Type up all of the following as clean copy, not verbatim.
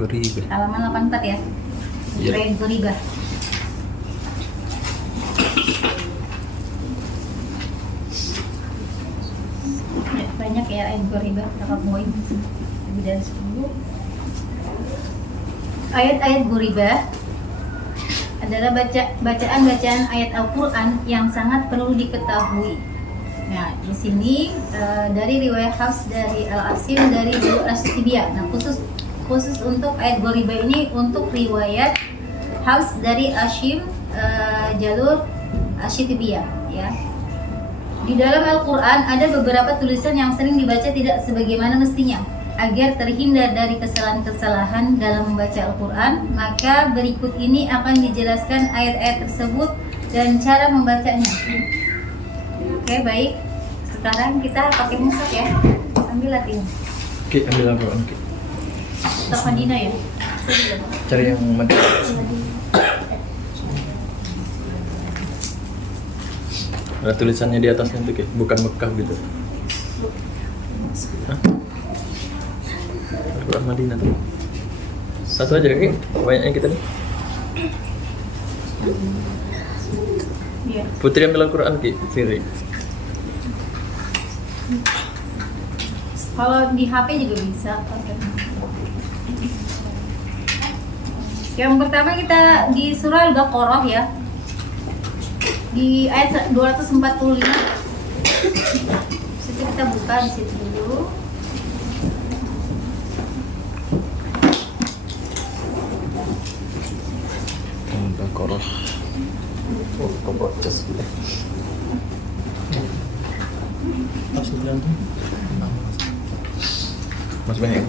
Ghoriba. Halaman 84 ya. Iya. Ayat Ghoriba. Banyak ya ayat Ghoriba, berapa poin? Lebih dari 10. Ayat-ayat Ghoriba adalah bacaan-bacaan ayat Al-Quran yang sangat perlu diketahui. Nah, di sini dari riwayat Hafs dari Al-Asim dari Al-Syatibiyah. Nah, khusus untuk ayat Ghoriba ini untuk riwayat Hafs dari Asim jalur Al-Syatibiyah ya. Di dalam Al-Quran ada beberapa tulisan yang sering dibaca tidak sebagaimana mestinya. Agar terhindar dari kesalahan-kesalahan dalam membaca Al-Quran, maka berikut ini akan dijelaskan ayat-ayat tersebut dan cara membacanya. Oke, baik. Sekarang kita pakai mushaf ya. Ambil latihan. Oke, ambil Al-Quran. Oke. Stop Madinah ya. Cari yang mati. Ada tulisannya di atasnya tuh, kayak bukan Mekah gitu. Hah? Al-Quran Madinah tuh. Satu aja Ki, banyaknya kita nih. Iya. Putri ambil Al-Quran Ki, Firi. Kalau di HP juga bisa. Yang pertama kita di surah Al-Baqarah ya. Di ayat 245. Situ kita buka di situ dulu. Al-Baqarah. Oh, kau cas gitu. Masih banyak.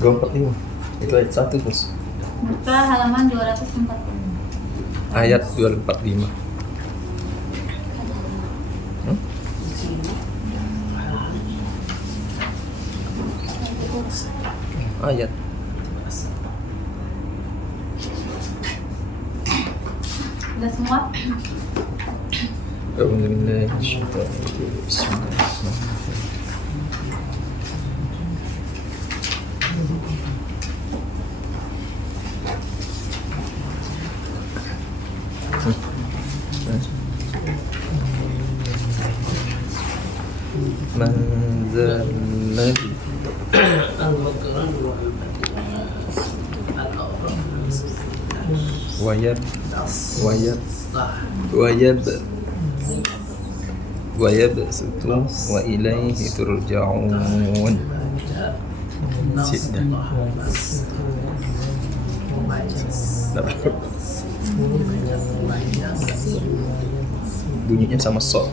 Gua 45. Itu ayat 1, Bos. Buka halaman 240. Ayat 245. Ayat. Udah semua? Bismillahirrahmanirrahim. Manzalladzi wayab sutu wa ilaihi turja'un. Sidda. Bunyinya sama sok.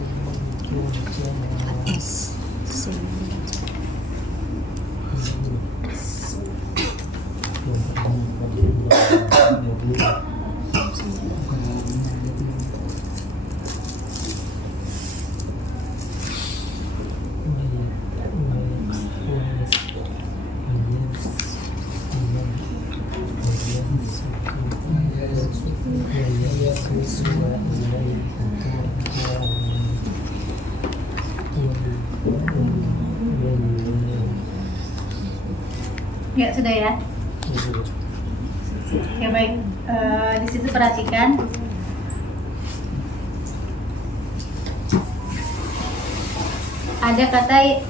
Ya sudah ya. Ya baik. Di situ perhatikan. Ada kata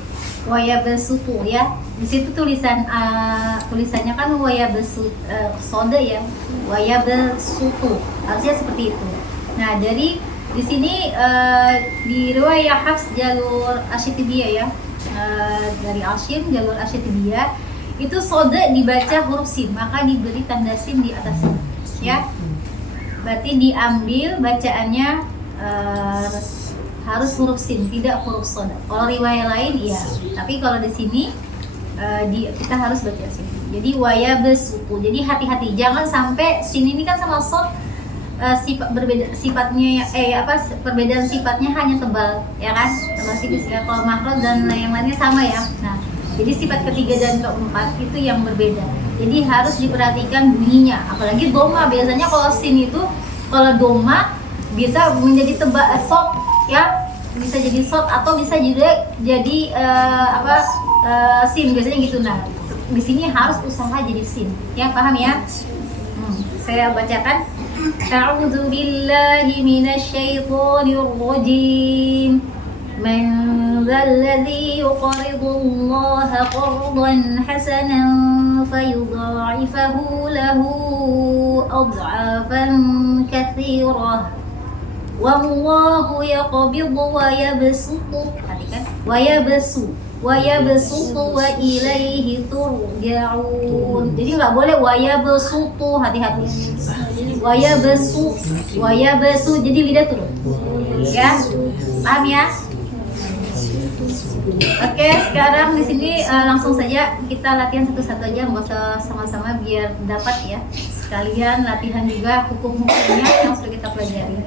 wayabsutu ya. Di situ tulisannya kan sode ya. Wayabsutu. Harusnya seperti itu. Nah, dari di sini di riwayat Hafs jalur Asyatibiyah ya. Dari Asyim jalur Asyatibiyah itu sode dibaca huruf sin, maka diberi tanda sin di atasnya ya. Berarti diambil bacaannya harus huruf sin, tidak huruf sode. Kalau riwayat lain iya, tapi kalau di sini kita harus baca sin. Jadi wayabsutu. Jadi hati-hati, jangan sampai sin ini kan sama sod sifat berbeda sifatnya perbedaan sifatnya hanya tebal ya kan, tebal tipis ya. Kalau makhraj dan yang lainnya sama ya. Nah, jadi sifat ketiga dan keempat itu yang berbeda. Jadi harus diperhatikan bunyinya. Apalagi doma, biasanya kalau sin itu kalau doma bisa menjadi tebal sod ya, bisa jadi sod atau bisa juga jadi sin biasanya gitu. Nah, di sini harus usaha jadi sin. Ya, paham ya? Saya bacakan. A'udzu billahi minasyaitonir rajim. Man dzalladzi yuqridu Allaha qardan hasanan fayudha'ifahu lahu ad'afan katsirah. Wallahu yaqbidu wa yabsutu. Perhatikan. Wa yabsutu wa ilaihi turja'un. Jadi nggak boleh wa yabsutu, hati-hati. Wa yabsu, jadi lidah turun. Ya, paham ya? Oke, sekarang di sini langsung saja kita latihan satu-satu aja, nggak usah sama-sama biar dapat ya. Sekalian latihan juga hukum-hukumnya yang sudah kita pelajari.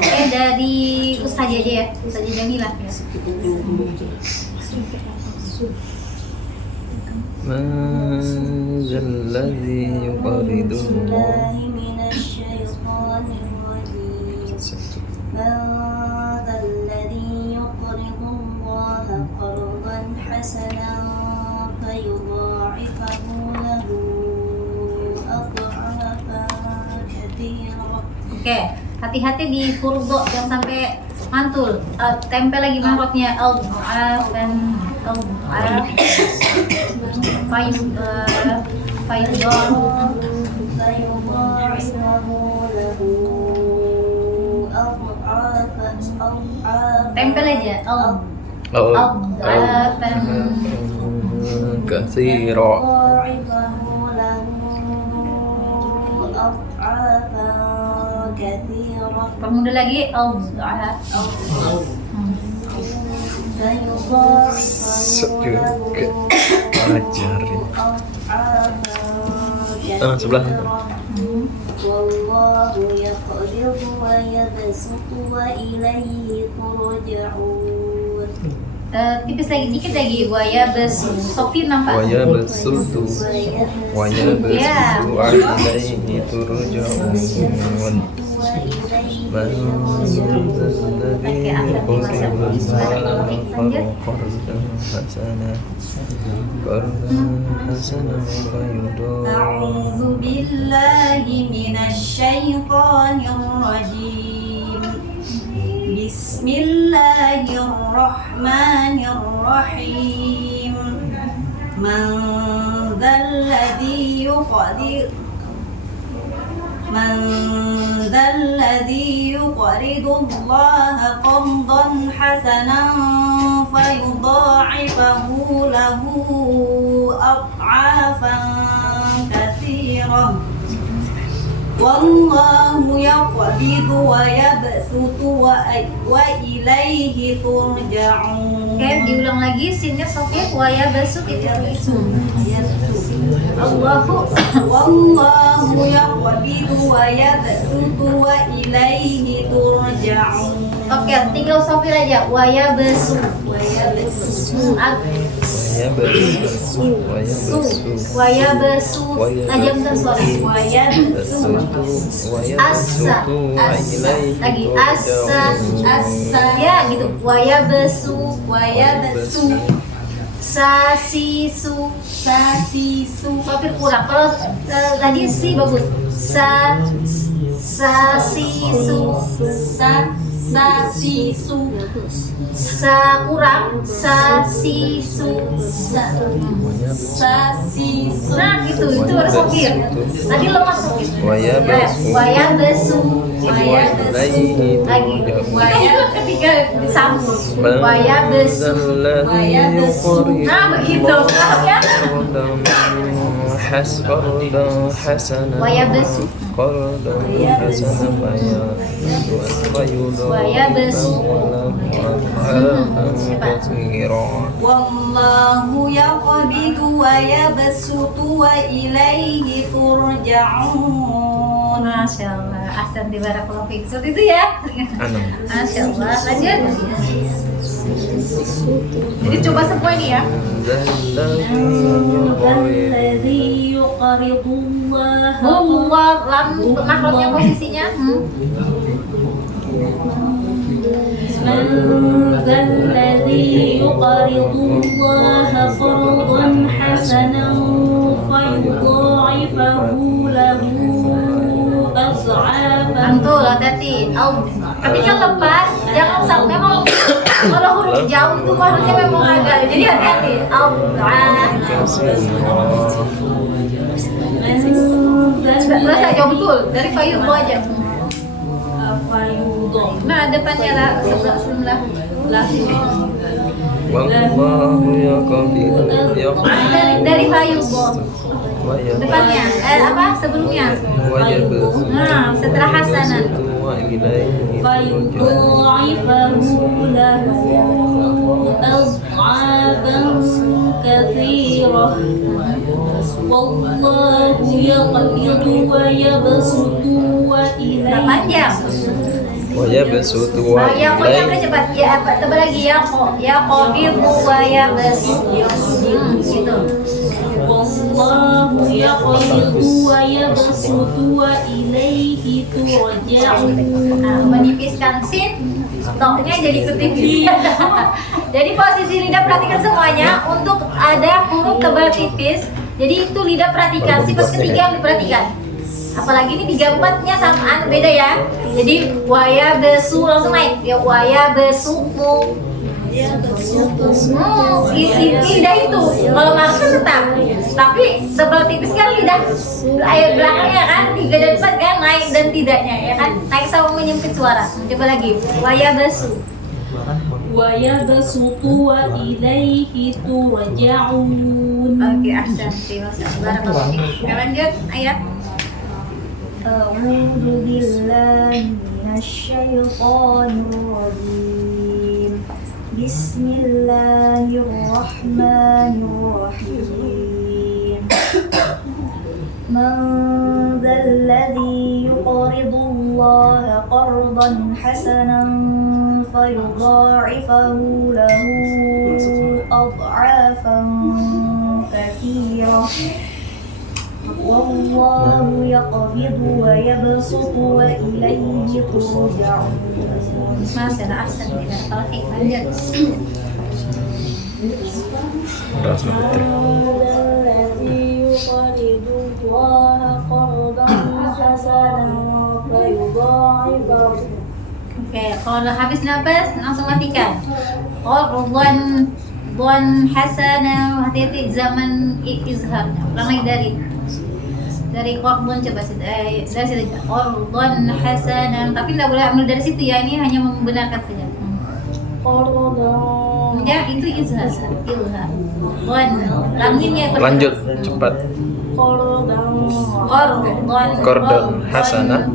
Oke, dari Ustazah aja ya, Ustazah Jamilah ya. Man zalladzi yuqridu Allah. Oke, hati-hati di furdo yang sampai mantul. Tempel lagi makrotnya dan tempel aja katsira. Permudah lagi sebelah. Wallahu yaqbidu wa yabsutu wa ilaihi turja'un. Tipis lagi, dikit lagi. Wayabsu. Sofi nampak. Wayabsutu wa ilaihi turja'un. A'udzu billahi minasyaitonir rajim. Bismillahirrahmanirrahim. Man dzalladzi yuqridu Allaha qardan hasanan fayudha'ifahu lahu ad'afan katsirah. Wallahu yaqbidu wa yabsutu wa ilaihi turja'un. Oke, diulang lagi sinnya Sofia. Wayabsu itu Wallahu yaqbidu wa yabsutu wa ilaihi turja'un. Oke, tinggal Sofir aja. Wayabsu. Tajam kan suara. Lagi asa ya gitu. Wayabsu. Sasisu. Sofir kurang. Kalau tadi si bagus. Sasisu. Sa kurang. Sasisu. Nah gitu, itu ada Sofir. Tadi lemah Sofir. Wayabsu. Lagi. Ketika disambung. Wayabsu. Nah begitu, ya. Wayabsu. Wallahu yaqbidu ويبسط وإليه ترجعون. Masya Allah, ahsan di barakallahu fiik. Seperti itu ya. Enam. Masya Allah. Lanjut. Jadi coba semua ini ya. الذي يقرض الله Lam makhluknya posisinya. من ذا الذي يقرض الله قرضا حسنا فيضاعفه له أضعافا. Betul, hati-hati. Tapi kan lepas, jangan sampai memang kalau huruf jauh itu harusnya memang agak. Jadi hati-hati. Bahasa jauh betul dari fayudho aja. Nah depannya lah sebelum Wallahu yaqdir dari fayudho depannya apa sebelumnya. Nah setelah hasanah. فيضاعفه له أضعافا كثيرة والله يقبض ويبسط وإليه Panjang. wayabsutu wa Ya pokoknya udah cepat. Ya apa? Coba lagi ya kok. Ya qabidu wa yabsutu. Gitu. والله يقبض ويبسط وإليه ترجعون. Nah, menipiskan sin, toknya jadi ketipis. Jadi posisi lidah perhatikan semuanya. Untuk ada huruf tebal tipis, jadi itu lidah perhatikan. Sifat ketiga yang diperhatikan. Apalagi ini 34-nya samaan beda ya. Jadi waya besu langsung naik. Ya waya besumu. Lidah itu kalau marah kan tetap, tapi tebal tipis kan lidah air belakangnya kan 3 dan 4 kan naik dan tidaknya ya kan naik sama menyempit suara. Coba lagi waya besu. ويبسط وإليه ترجعون. Oke, ahsanti. Barakallahu fiik. Lanjut ayat. أعوذ بالله من الشيطان الرجيم. بسم الله الرحمن الرحيم. من ذا الذي يقرض الله قرضا حسنا فيضاعفه له أضعافا كثيرة والله يقبض ويبسط وإليه ترجعون. Masalah ahsan tidak tarik lanjut. الذي يقرض الله قرضا حسنا فيضاعفه. Oke, kalau habis nafas langsung matikan. Qardhan hasana, hati-hati zaman izharnya. Ulang lagi dari qardhan coba dari situ. Qardhan hasana, tapi tidak boleh ambil dari situ ya. Ini hanya membenarkan saja. Qardhan. Ya, itu izhar. Lamnya lanjut cepat. Qardhan hasanah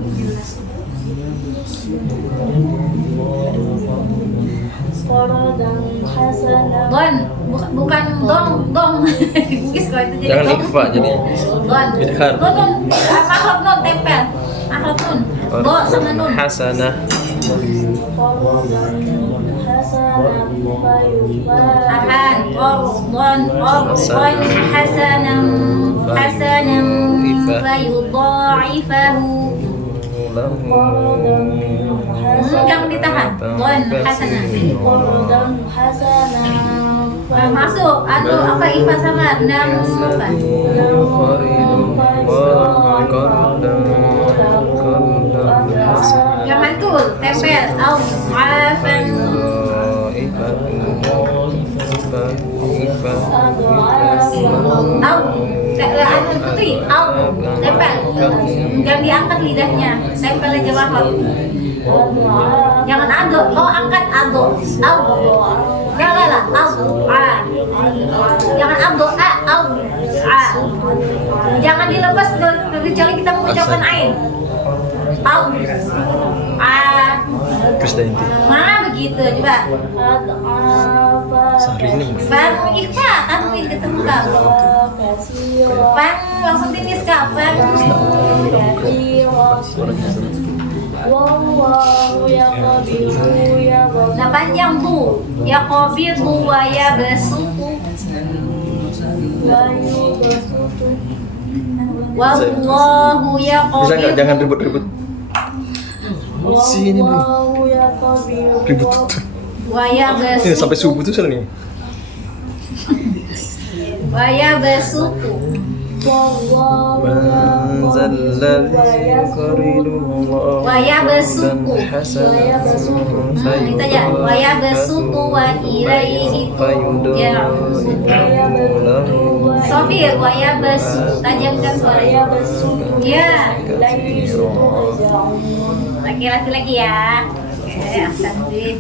Qardhan hasanah. Bukan dong. Bugis kalau itu jadi jangan dong. ikhfa jadi idhar. Nun, makhluk nun tempel. Makhluk nun. Bo sama nun. hasanah Qardhan hasanah Ahan, qardhan hasanan fayudha'ifahu. Jangan ditahan. Qardhan hasanah. Qardhan hasanah. Masuk. Apa ifa sama nam apa? Jangan tuh tempel. Afan. Tempel. Jangan diangkat lidahnya. Tempel aja mahal. Jangan ado. Oh angkat ado. Jangan jangan ado. Jangan dilepas kecuali kita mengucapkan ain. Krisdayanti. Mana begitu coba. Sehari ini. Fang ikhfa, tanwin ketemu kamu. كثيرا Fang langsung tinis kak. Fang. كثيرا والله يقبض Nah يبسط panjang tuh. Ya qabidu wa ya basutu. ويبسط Wallahu ya Bisa nggak? qabidu. Jangan ribut-ribut. Sini nih. والله يقبض Ribut. Wa ya Ini sampai basutu. subuh tuh nih. Wa ya basutu. والله من ذا الذي يقرض الله ويبسط. قرضا حسنا Itu aja. Wa ya basutu wa ilaihi turja'un. له Sofir, wa ya basutu. Tajamkan suaranya. ويبسط Ya. إليه ترجعون Laki-laki lagi ya. Oke, ahsan Dwi.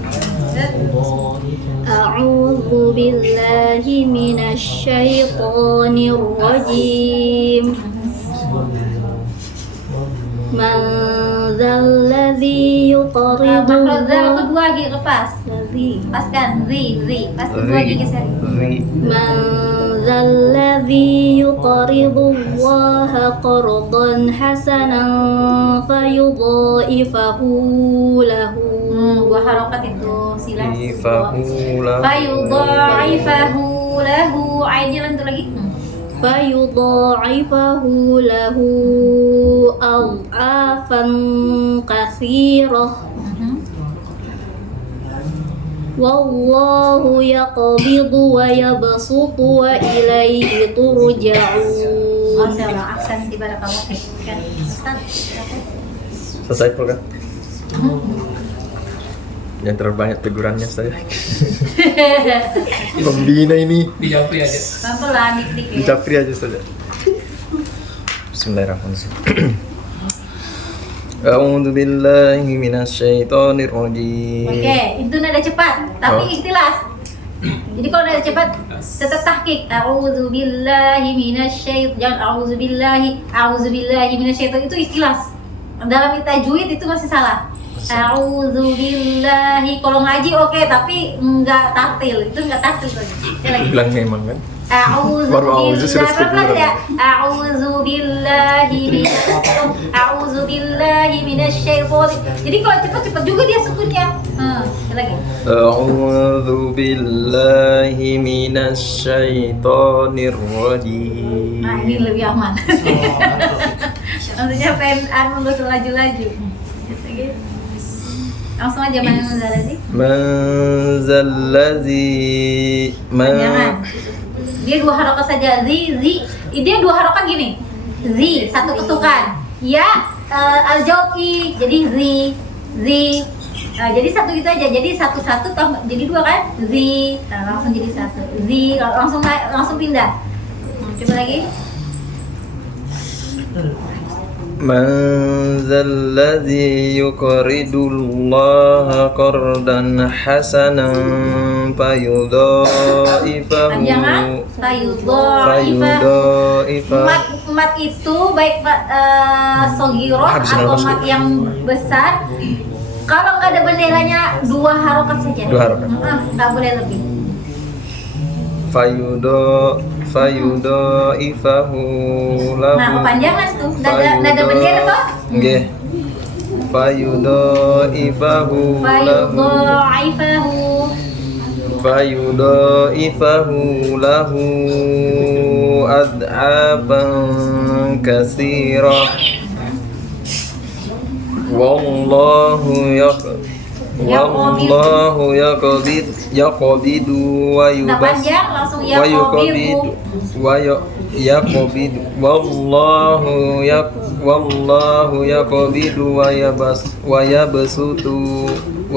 أعوذ بالله من الشيطان الرجيم من ذا الذي يقرض Makhraj zal الله kedua lagi lepas. Lepaskan. Pas kedua lagi geser. من ذا الذي يقرض الله قرضا حسنا فيضاعفه له Dua harokat itu silas. فيضاعفه له Ain jalan tuh lagi. فيضاعفه له أضعافا كثيرة والله يقبض ويبسط وإليه ترجعون. Masya Allah, aksen di balik kamu kan. Selesai program. Yang terlalu banyak tegurannya saya. Pembina ini. Dijawab aja. Pelan-pelan, dik-dik ya. Dicapri aja saja. Bismillahirrahmanirrahim. A'udzu billahi minasyaitonir rajim. Oke, itu nada cepat, tapi Oh. ikhtilas. Jadi kalau nada cepat tetap tahqiq. A'udzu billahi minasyaitonir, jangan a'udzu billahi minasyaitonir, itu ikhtilas. Dalam tajwid itu masih salah. A'udzu billahi, kalau ngaji oke, tapi enggak tartil. Itu enggak tartil lagi. Sekali lagi. Bilang memang kan. A'udzu Baru a'udzu sudah pelan-pelan kedengeran. ya. A'udzu billahi minasyaitonir. Jadi kalau cepat-cepat juga dia sukunnya. Sekali lagi. A'udzu billahi minasyaitonir rajim. Nah, ini lebih aman. Maksudnya pengen anu lu laju-laju. Langsung aja mana sih? Man zallazi Jangan. Dia dua harokat saja. Dia dua harokat gini. Satu ketukan. Ya, al-jawfi. Jadi Nah, jadi satu gitu aja. Jadi satu-satu jadi dua kan? Nah, langsung jadi satu. Langsung pindah. Coba lagi. Man zallazi yuqridullaha qardan hasanan fayudha'ifahu Jangan. fayudha'ifahu Mat itu baik sogiroh Habis atau nafas mat dulu. yang besar. Kalau nggak ada benderanya dua harokat saja. Dua harokat. Nggak boleh lebih. fayudha'ifahu lahu Nah, kepanjangan tuh. Nada bendera toh. nggih fayudha'ifahu lahu fayudha'ifahu lahu ad'aban katsirah wallahu yaqbidu wa Nah, panjang langsung ya yuqbidu yaqbidu wallahu yaqbidu wa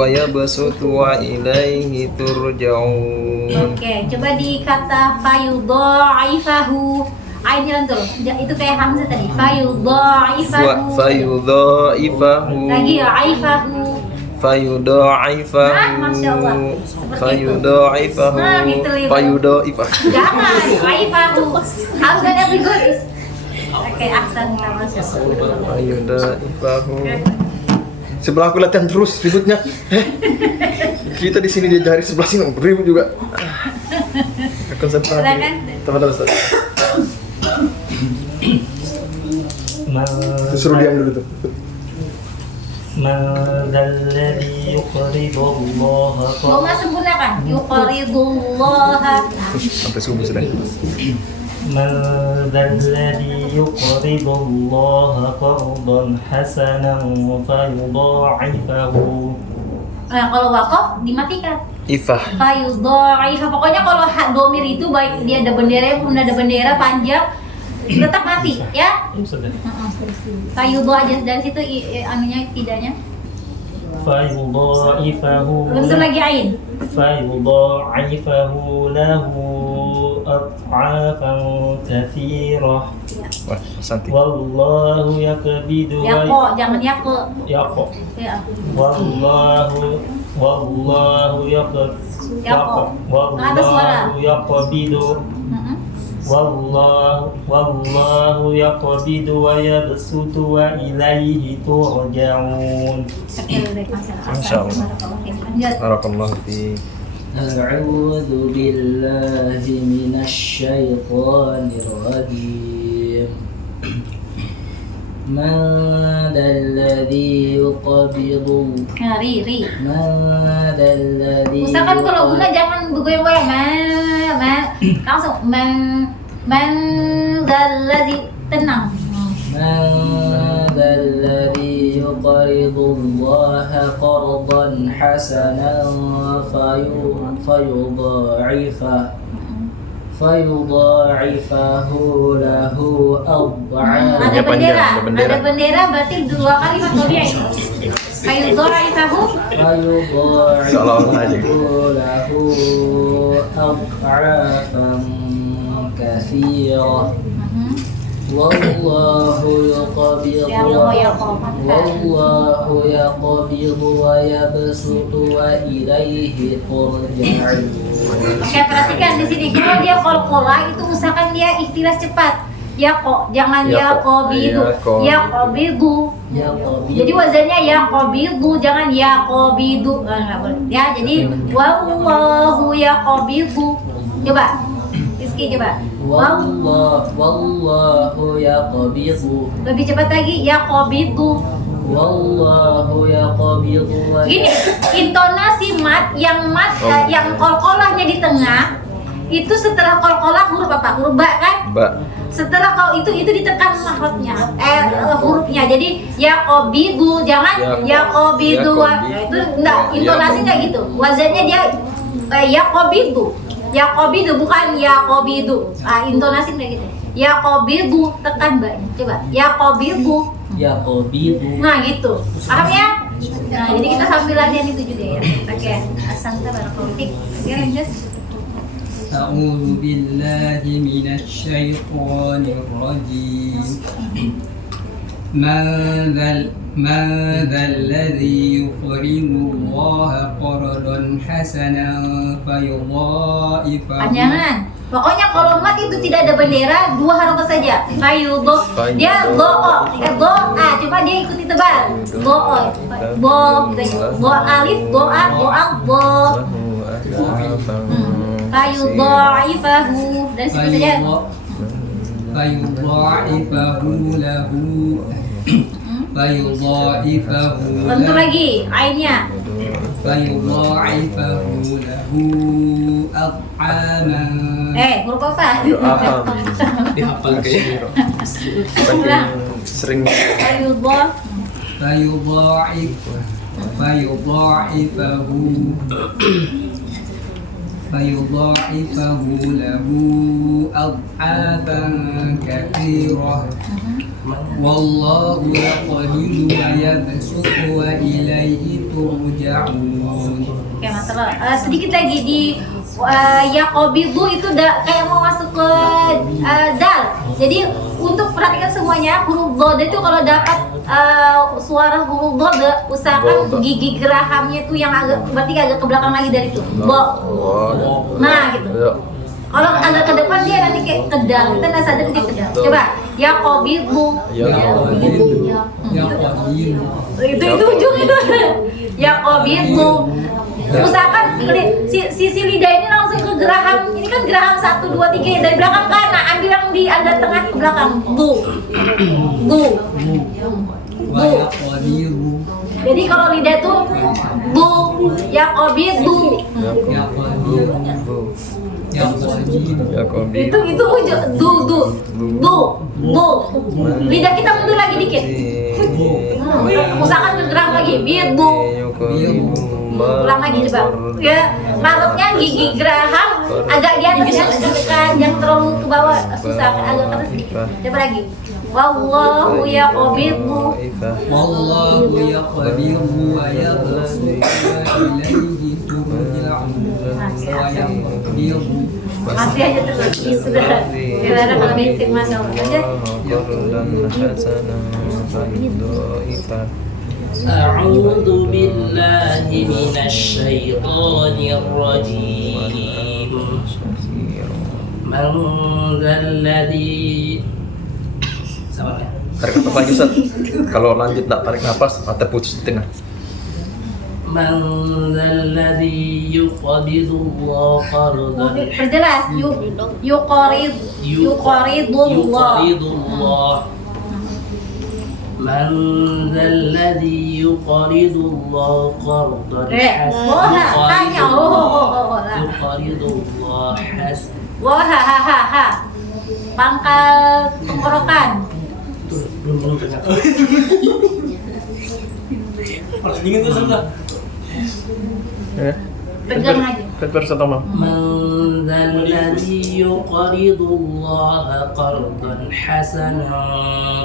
yabsutu wa ilaihi turja'un. Oke, coba di kata fayudha'ifahu. Ain jalan tuh. Itu kayak hamzah tadi. Fayudha'ifahu. Fayudha'ifahu Lagi ya, aifahu. fayudha'ifahu Nah, Masya Allah. Seperti fayudha'ifahu Nah, gitu, Lima. fayudha'ifahu Jangan, aifahu. How can every good is? Oke, aksan kita masuk. fayudha'ifahu Sebelah aku latihan terus ributnya. Kita di sini dia jari sebelah sini ribut juga. Konsentrasi. Silakan. Teman-teman Ustaz. من Suruh diam dulu tuh. من ذا الذي يقرض الله Goma sempurnakan. Yuqridullaha. Sampai subuh sudah. من ذا الذي يقرض الله قرضا حسنا فيضاعفه. Nah, kalau wakaf dimatikan. Ifah. Fayudha'ifa. Pokoknya kalau hak domir itu baik dia ada bendera pun ada bendera panjang tetap mati ya. Fayudha aja dari situ anunya tidaknya. فيضاعفه Bentar lagi ain. فيضاعفه له أضعافا كثيرة Wah, santai. والله يكبد Yako, jangan yako. يقو Ya. والله يقبض Yako. Ada suara. والله يقبض والله يقبض ويبسط وإليه ترجعون. Masya Allah. Lanjut. Barakallahu fi. أعوذ بالله من الشيطان الرجيم من ذا الذي يقبض Nah, ri. من ذا الذي Usahakan kalau guna jangan bergoyang-goyang. Langsung man dalladzi tenang. من ذا الذي يقرض الله قرضا حسنا فيضاعفه له أضعافا. Ada bendera. Ada bendera. Ada bendera berarti dua kali tabi'i. Fayudha'ifahu. Seolah-olah aja. له أضعافا كثيرة والله يقبض ويبسط وإليه ترجعون. Oke, perhatikan di sini kalau dia qalqalah itu usahakan dia ikhtilas cepat. Yaqo, jangan yaqabidu. Yaqabidu. Jadi wazannya yaqabidu, jangan yaqabidu. Enggak boleh. Ya, jadi wallahu yaqabidu. Coba. Rizky coba. Wallahu yaqbidu. Lebih cepat lagi yaqabidu. Wallahu yaqbidu. Gini, intonasi mat yang yang qalqalahnya di tengah itu setelah qalqalah huruf apa? Huruf ba kan? Ba. Setelah kalau itu ditekan mahrotnya, hurufnya. Jadi yaqbidu, jangan yaqbidu. Nah, itu enggak, intonasi enggak gitu. Wazannya dia yaqbidu. Yaqbidu bukan yaqbidu. Intonasi enggak gitu. Yaqbidu, tekan ba. Coba. Yaqbidu. Nah, gitu. Paham ya? Nah, jadi kita sambil latihan itu juga ya. Oke. Asanta barakallahu fik. Oke, lanjut. أعوذ بالله من الشيطان الرجيم من ذا الذي يقرض الله قرضا حسنا فيضاعفه. Panjangan. Pokoknya kalau mat itu tidak ada bendera, dua harakat saja. Fayudho. Dia doa, cuma dia ikuti tebal. Doa, do alif, doa, bo. Fayudha'ifahu. Dan situ saja. Fayudha'ifahu. Tentu lagi ainnya. Fayudha'ifahu lahu ad'aman. Huruf apa? Dihafal kayak Ulang. Sering فيضاعفه له أضعافا كثيرة والله يقبض ويبسط وإليه ترجعون. Oke, masalah. Sedikit lagi di yaqbidu itu kayak mau masuk ke dal. Jadi untuk perhatikan semuanya, huruf dha itu kalau dapat suara huruf dha usahakan gigi gerahamnya itu yang agak berarti agak ke belakang lagi dari itu. Bo. Nah, gitu. Kalau agak ke depan dia nanti kayak kedal, kita nggak sadar dia kedal. Coba, ya kobidu. Ya Qabidu. Ya. Ya Qabidu. Itu ujung itu. Ya kobidu. Usahakan sisi lidah ini langsung ke geraham. Ini kan geraham 1, 2, 3 dari belakang ke kanan. Ambil yang di agak tengah ke belakang. Bu. Wa ya Qabidu. Jadi kalau lidah itu bu, ya kobidu. Ya Qabidu. Ya Qabidu. Ya Qabidu. Itu ujung du. Lidah kita mundur lagi dikit. Usahakan bergerak lagi. Bidu. Ulang lagi coba. Ya, marutnya gigi geraham agak di atas ya, agak dekat, jangan terlalu ke bawah. Susah agak ke atas sedikit. Coba lagi. Wallahu yaqbidu. Wallahu yaqbidu wa yabsutu wa ilayhi turja'un. Wa yaqbidu. Masih aja terus sudah. Gimana kalau basic Masya Allah aja. أعوذ بالله من الشيطان الرجيم من ذا الذي Tarik nafas lagi Ustaz. Kalau lanjut tak tarik nafas, mata putus di tengah. من ذا الذي يقبض الله قرضا Perjelas. Yuqaridullah. من ذا الذي يقرض الله قرضا Tanya. يقرض الله حسنا Wah, ha. Pangkal tenggorokan. belum ternyata. Harus dingin tuh sudah. Ya. Pegang aja. Versi pertama. من ذا الذي يقرض الله قرضا حسنا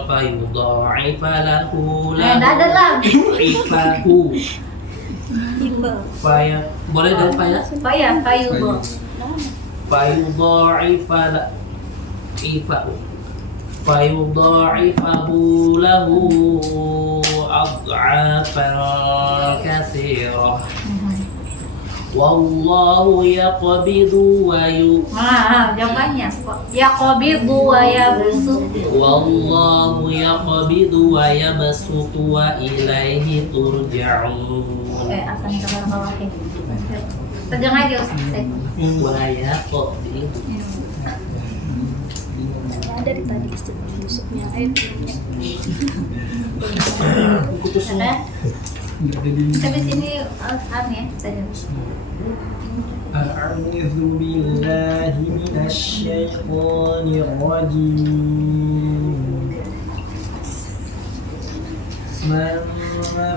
فيضاعف له Ada lah. ضعفه boleh dan Payudho. فيضاعف فيضاعفه له أضعافا كثيرة والله يقبض Jawabannya. Yaqbidu wa yabsut. والله يقبض ويبسط وإليه ترجعون Asal kita bawahin. Pegang aja Ustaz. ويقبض Ada di tadi tusuknya. Tapi sini aneh saja. أعوذ بالله من الشيطان الرجيم من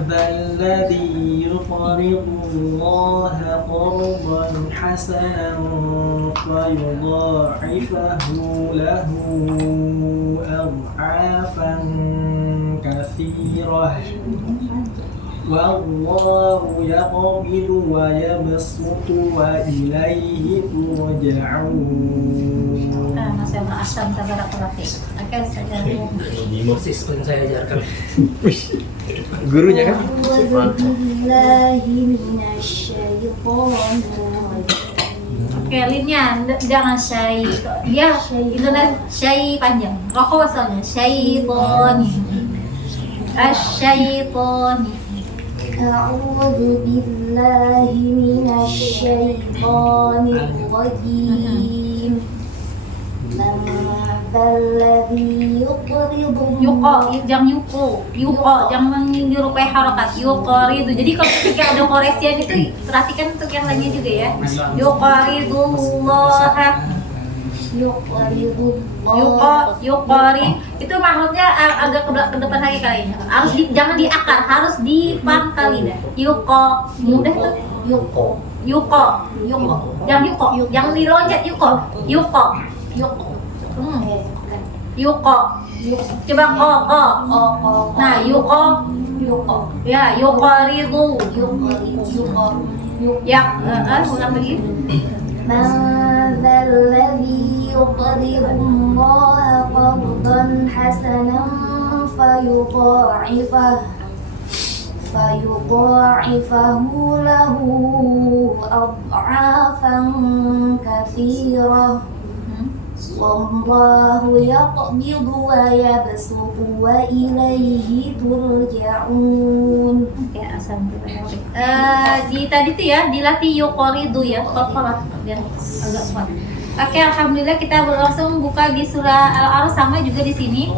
ذا الذي يقرض الله قرضا حسنا فيضاعفه له أضعافا كثيرة والله يقبض ويبسط وإليه ترجعون. Masya Allah, asam tabarakallah. Oke, saja. Moses yang saya ajarkan. Gurunya kan? Oke, linnya jangan syai. Dia itu syai panjang. Rokok asalnya syaitoni. Asyaitoni. أعوذ بالله من الشيطان الرجيم من ذا الذي يقرض Jangan jangan menyerupai harokat. Yuqaridu. Jadi kalau ketika ada koresian itu perhatikan untuk yang lainnya juga ya. Yuqaridullah. Yuqari itu maksudnya agak ke depan lagi kali. Harus jangan di akar, harus di pangkal lidah. Mudah tuh. Yuko. Jangan jangan diloncat yuko. Coba ko. Nah, yuko. Ya, yuqaridu. Ya, ulang lagi. من ذا الذي يقرض الله قرضا حسنا فيضاعفه فيضاعفه له أضعافا كثيرة والله يقبض ويبسط وإليه ترجعون. Oke, di tadi tuh ya dilatih yuqoridu ya, qalqalah biar agak kuat. Oke, alhamdulillah kita langsung buka di surah Al-A'raf, sama juga di sini.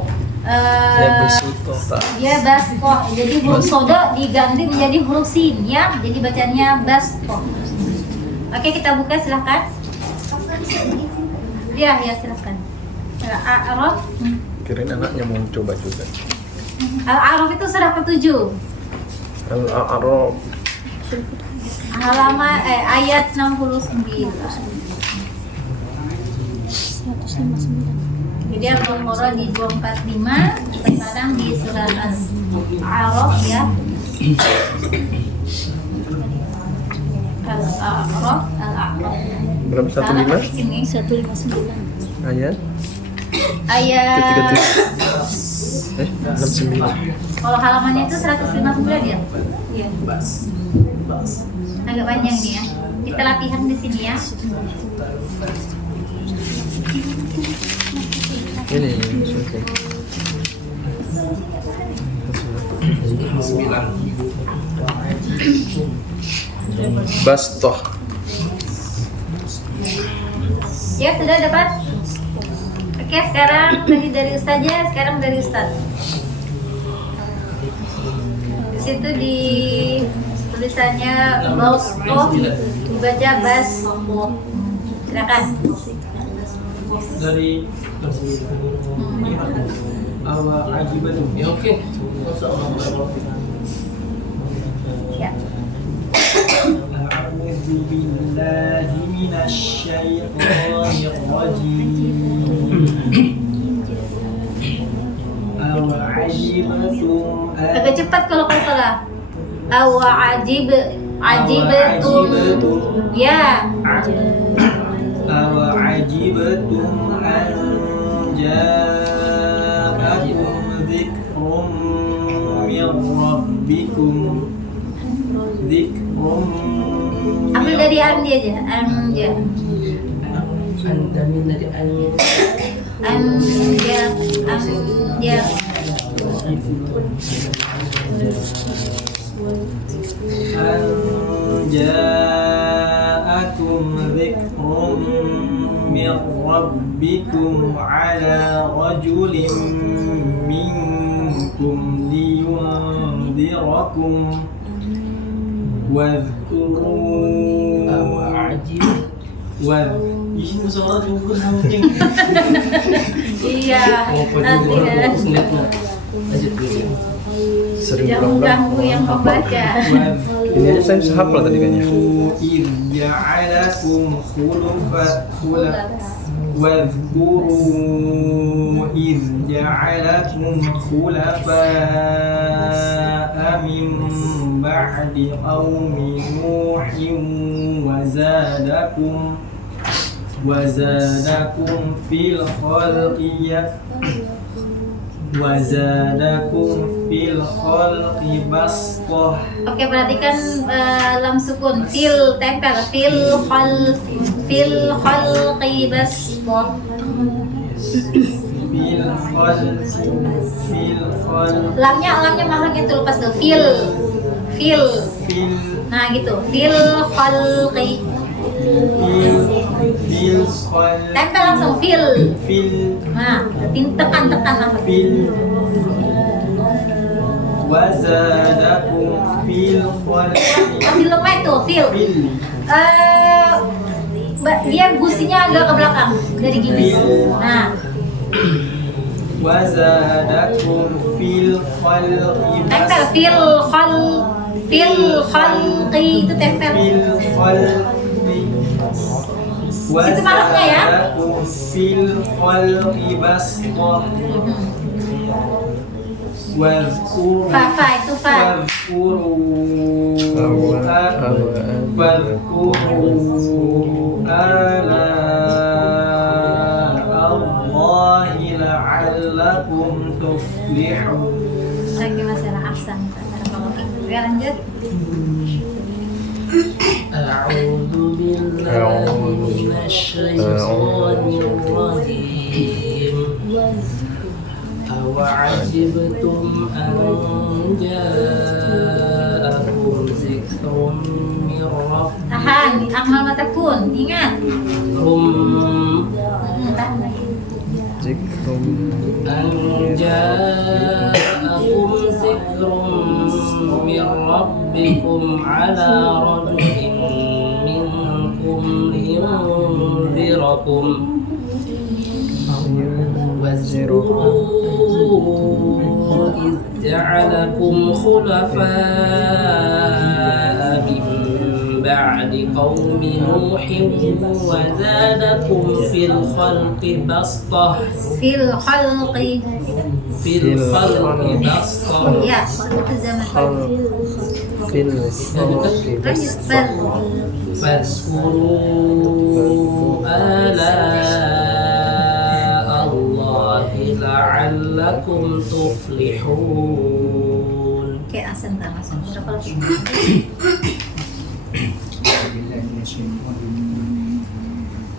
Ya baskoh, jadi huruf sodo diganti menjadi huruf sin ya, jadi bacanya baskoh. Oke, kita buka silahkan. Ya silahkan. Al-A'raf. Kirain anaknya mau coba juga. Al-A'raf itu surah ke-7. Al-A'raf. Halaman ayat 69. Jadi Al-Baqarah di 245, sekarang di surah Al-A'raf ya. Al-A'raf. Berapa 15? Di sini 159. Ayat ayat ketiga 69. kalau halamannya itu 159 ya. Iya. Agak panjang nih ya. Kita latihan di sini ya. Ini Bastoh. Ya sudah dapat. Oke, sekarang dari Ustaznya, sekarang dari Ustaz. Di situ di tulisannya Bastoh dibaca Bastoh. Silakan. Dari awal ajibatu. Ya oke. Ya. A'udzu billahi minasy syaithanir rajim. Awajibatum Agak cepat kalau salah. Ajibatum. Ya. Awajibatum an ja'akum dzikrum min rabbikum. Ambil dari Andi aja. Anja. Ja'akum dzikrum min rabbikum ala rajulin minkum liyunzirakum wadhkuru Iya. Nanti kan. Sering Jangan mengganggu yang membaca. Ini aja saya hafal tadi kayaknya. Ja'alakum واذكروا إذ جعلكم خلفاء من بعد قوم نوح وزادكم في الخلق basṭah. Oke, perhatikan lam sukun fil tempel fil khalqi basṭah. Lamnya makhluk itu lepas tuh fil. Nah gitu fil khalqi. Tempel langsung fil. Nah, tekan langsung. Wazadakum fil khalqi. Masih lemah tuh fil. Dia gusinya agak ke belakang dari gini. Nah. Wazadakum fil khalqi. Tempel fil khalqi itu tempel. Itu makhluknya ya. Fil khalqi basṭah. Fa itu fa. Fadhkuru ala Allahi la'allakum tuflihun. Lagi masalah aksan. Oke, lanjut. أعوذ بالله من الشيطان الرجيم أوعجبتم أن جاءكم ذكر من ربكم Tahan, akmal matakun. Ingat. Tahan lagi. Zikrum أن جاءكم ذكر من ربكم على رجل منكم لينذركم واذكروا إذ جعلكم خلفاء من بعد قوم نوح وزادكم في الخلق بسطة Fil khalqi. في الخلق بسطة Ya, sebut zaman. fil Lanjut. فاذكروا آلاء الله لعلكم تفلحون. Oke, asan langsung. Berapa lagi?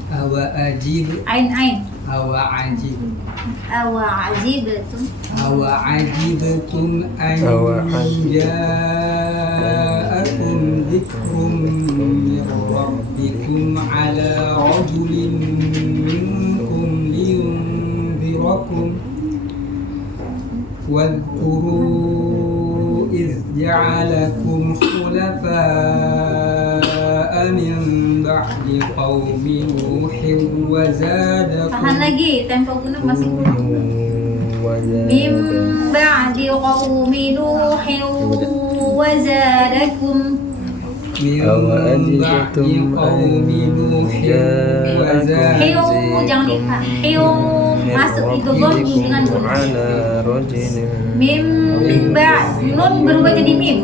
Awa ajib, Ain. awa ajib, Awa ajibatum. awa ajibtum an ja'akum dzikrum min rabbikum ala rajulin minkum liyunzirakum wadhkuru إذ جعلكم خلفاء من بعد قوم نوح وزادكم Tahan lagi, tempo gunung masih kurang. Mim ba'di qaumi nuhin wa zadakum. من بعد قوم نوح وزادكم Hiu, jangan lihat. Hiu masuk di gogol dengan gunung. Mim ba' nun berubah jadi mim.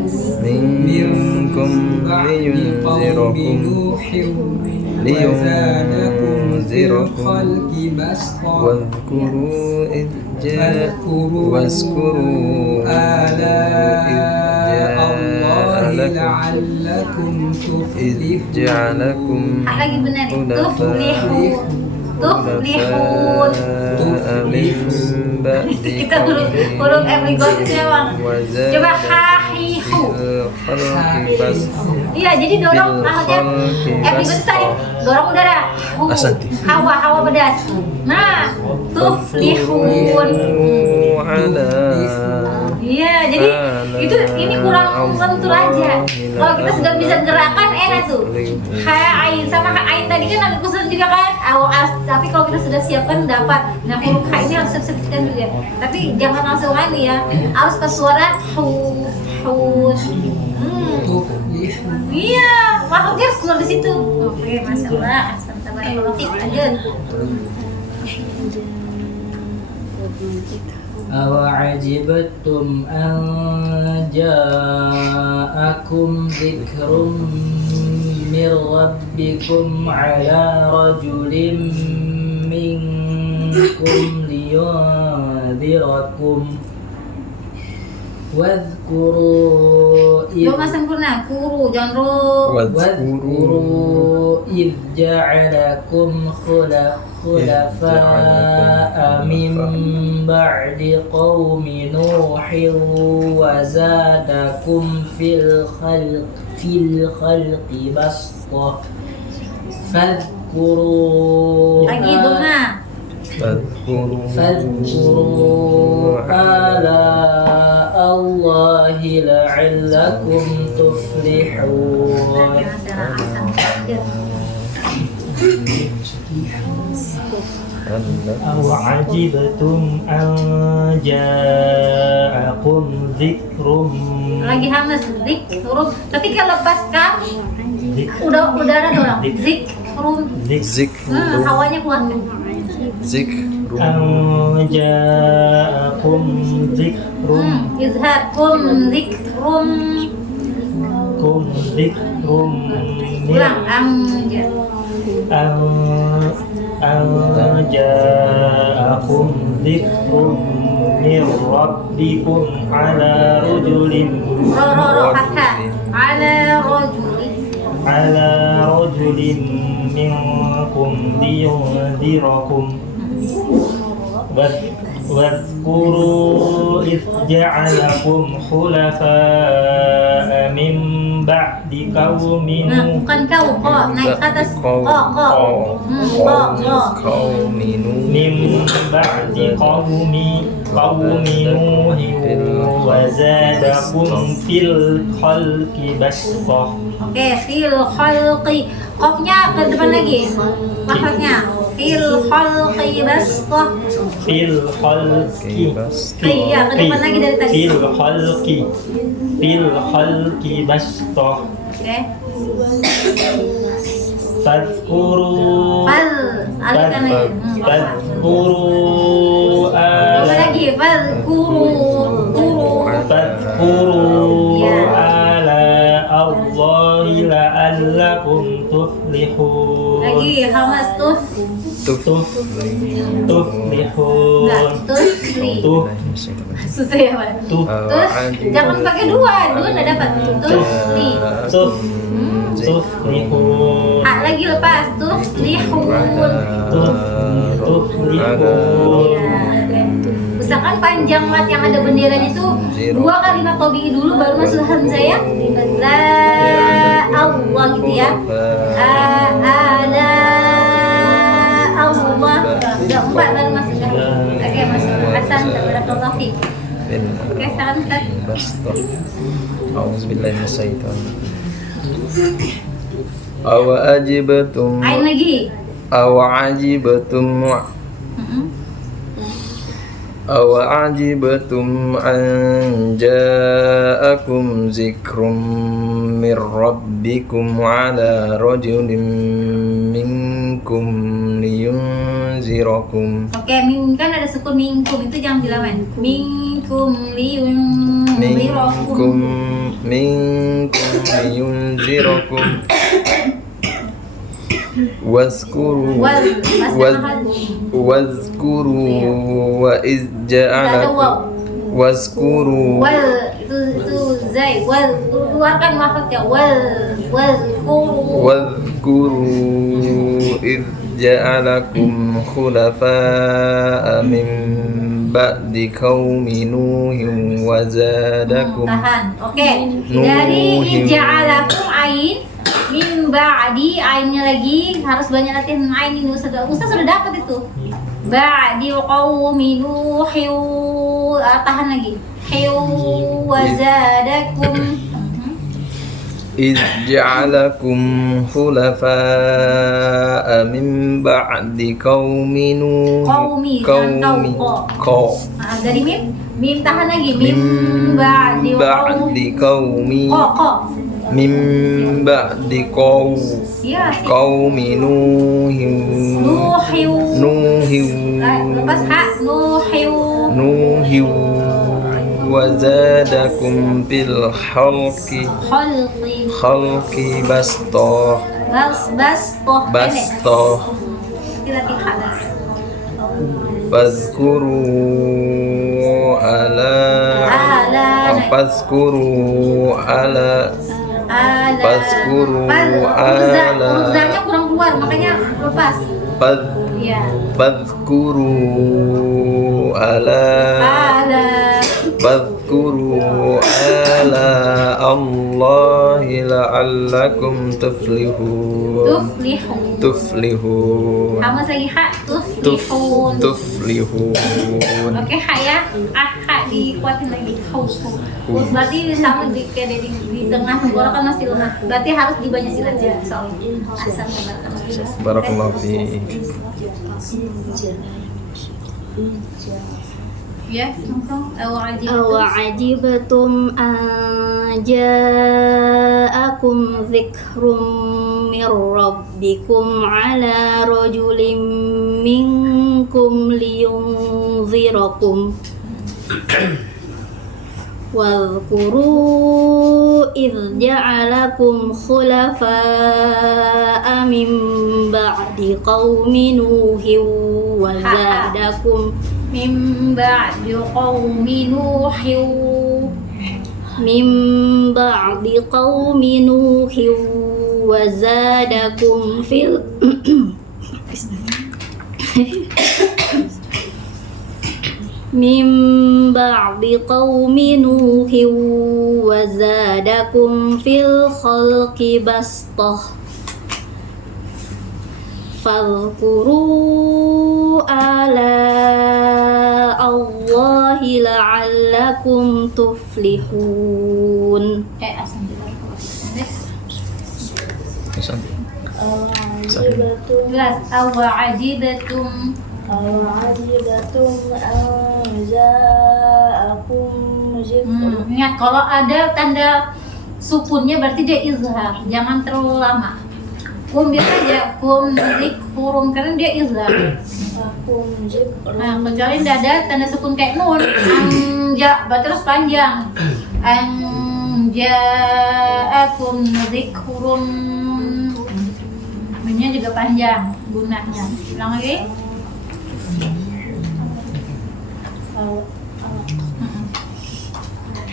minkum بعد قوم نوح وزادكم في الخلق بسطة واذكروا آلاء الله لعلكم تفلحون. Lagi benar. Tuflihun. Kita huruf everyone itu memang. Coba hahihu. Iya, jadi dorong maksudnya everyone tadi dorong udara. Asanti. Hawa pedas. Nah, tuflihun. Iya, jadi itu ini kurang lentur aja. Kalau kita sudah bisa gerakan enak tuh. Ain sama ain tadi kan agak kusut juga kan. Tapi kalau kita sudah siapkan dapat. Nah, huruf H ini harus disebutkan juga. Tapi jangan langsung ini ya. Harus ke suara hu. Iya, makhluknya harus keluar di situ. Oke, masya Allah. Astagfirullah. Lanjut. أوعجبتم أن جاءكم ذكر من ربكم على رجل منكم لينذركم واذكروا Belum sempurna, kuru, jangan ru. واذكروا إذ جعلكم خلفاء من بعد قوم نوح وزادكم في الخلق بسطة فاذكروا Lagi duma. فاذكروا آلاء الله لعلكم تفلحون. أوعجبتم أن جاءكم ذكر Lagi hamas zik huruf. Ketika lepaskan udara dorong. Zik rum. Hawanya keluar. أن جاءكم ذكر Izhar kum ذكر ulang أن جاءكم ذكر من ربكم على رجل fathah على رجل منكم لينذركم واذكروا إذ جعلكم خلفاء من بعد قوم Nah, bukan kau, naik ke atas ko. قوم نوح من بعد قوم نوح وزادكم في الخلق بسطة. Oke, fil khalqi. Qafnya ke depan lagi. Lafaznya fil khalqi bastah. في الخلق Iya, ke depan lagi dari tadi. في الخلق بسطة. Oke. فاذكروا Alihkan lagi. فاذكروا Coba lagi, fadhkuru. فاذكروا آلاء الله لعلكم تفلحون. Lagi, hamas تفلحون. Enggak, tufli. Susah ya, Pak. Jangan pakai dua nggak dapat. Tufli. تفلحون. Lagi lepas, tuflihun. تفلحون. Usahakan panjang mat yang ada benderanya itu 2 kalimat tobi dulu baru masuk hamzah ya. La Allah gitu ya. Ala Allah. Enggak 4 baru masuk ya. Oke, masuk. Hasan, tabarakallah fiik. Oke, sekarang Ustaz. A'udzubillahi minasyaitonir Awajibtum Ain lagi. Awajibtum Awajibtum an ja'akum zikrum min rabbikum ala rajulin minkum liyunzirakum. Oke, kan ada sukun minkum itu jangan dilawan. Minkum liyunzirakum. minkum liyunzirakum wazkuru wazkuru wa iz ja'alakum wazkuru itu zai keluarkan maksudnya wazkuru iz ja'alakum khulafa'a min ba'di qaumi nuhin wa zadakum tahan. Oke, dari ija'alakum ain min ba'di ainnya lagi harus banyak latihan ain ini Ustaz sudah dapat itu. Ba'di qaumi nuhin tahan lagi. Wa zadakum إذ جعلكم خلفاء من بعد قوم نوح dari mim tahan lagi mim ba'di qaumi من بعد قوم نوح lepas ha نوح وزادكم في الخلق بسطة فاذكروا Uzamnya kurang keluar makanya lepas. فاذكروا آلاء الله لعلكم تفلحون Hamas lagi ha tuflihun. Oke, ha ya. Ha dikuatin lagi. Berarti sama kayak di tengah tenggorokan masih lemah. Berarti harus dibanyak silat ya soalnya. Asal barakallahu fiik. Ya, أَوَعَجِبْتُمْ أَنْ جَاءَكُمْ ذِكْرٌ مِّنْ رَبِّكُمْ عَلَى رَجُلٍ مِّنْكُمْ لِيُنْذِرَكُمْ واذكروا إذ جعلكم خلفاء من بعد قوم نوح وزادكم min ba'di qaumi Nuhin من بعد قوم نوح وزادكم في من بعد قوم نوح وزادكم في الخلق بسطة فاذكروا آلاء الله لعلكم تفلحون. Asam juga. Next. Jelas. Awa'ajibatum ingat kalau ada tanda sukunnya berarti dia izhar, jangan terlalu lama. Kum biasa aja, kum zikrum karena dia izhar. Nah, kecuali tidak ada tanda sukun kayak nun, anja, terus panjang. Anja'akum zikrum, bunyinya juga panjang gunanya. Ulang lagi.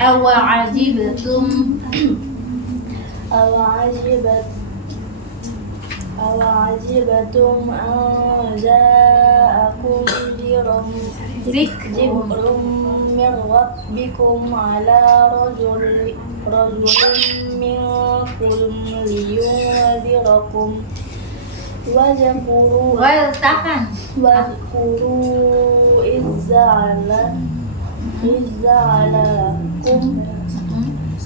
Awa'ajibtum an ja'akum zikrun min rabbikum ala rajulin minkum liyunzirakum Wadhkuru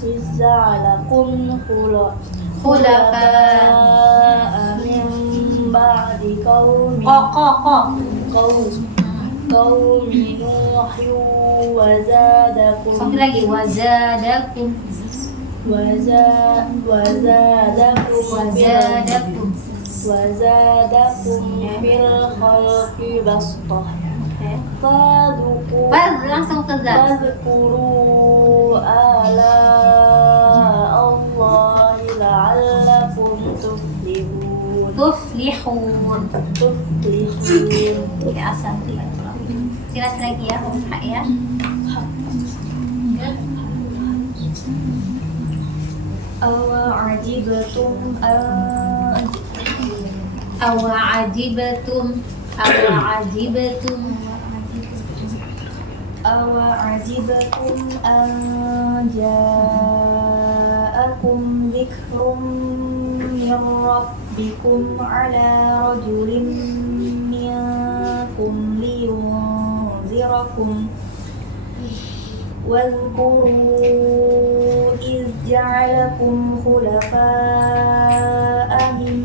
izza'alakum khulafa'a min ba'di qaumi Nuhin Satu lagi wazadakum fil khalqi bastah. Langsung ke zat. Fadhkuru ala Allahi la'allakum tuflihun. Ya, asal. Jelas lagi ya, hak ya. Awa'ajibatum an ja'akum zikrun min rabbikum ala rajulin minkum liyunzirakum واذكروا إذ جعلكم خلفاء من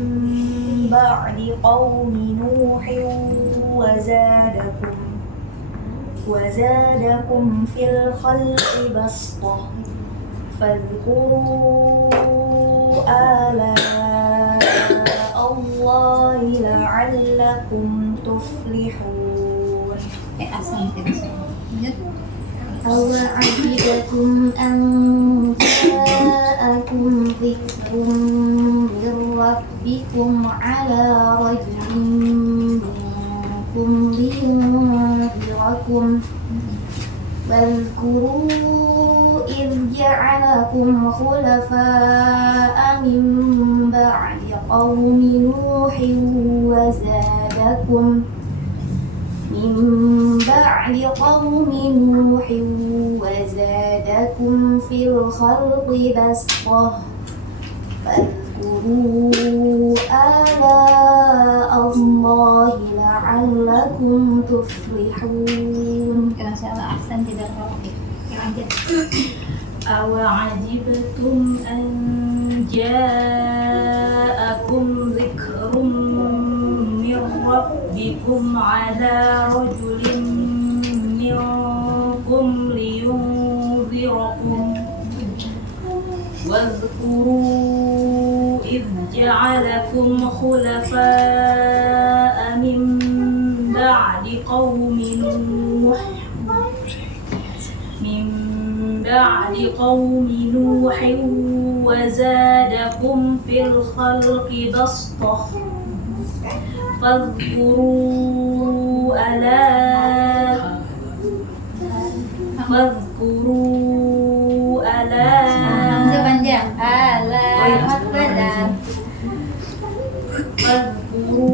بعد قوم نوح وزادكم في الخلق بسطة فاذكروا آلاء الله لعلكم تفلحون. أوعجبتم أن جاءكم ذكر من ربكم على رجل منكم لينذركم واذكروا إذ جعلكم خلفاء من بعد قوم نوح وزادكم في الخلق بسطة فاذكروا آلاء الله لعلكم تفلحون. Masya Allah, ahsan tidak rapi. Lanjut. أوعجبتم أن جاءكم ذكر من ربكم على رجل منكم لينذركم واذكروا إذ جعلكم خلفاء من بعد قوم نوح وزادكم في الخلق بسطة فاذكروا فاذكروا Hamzah panjang. Alamat badal. فاذكروا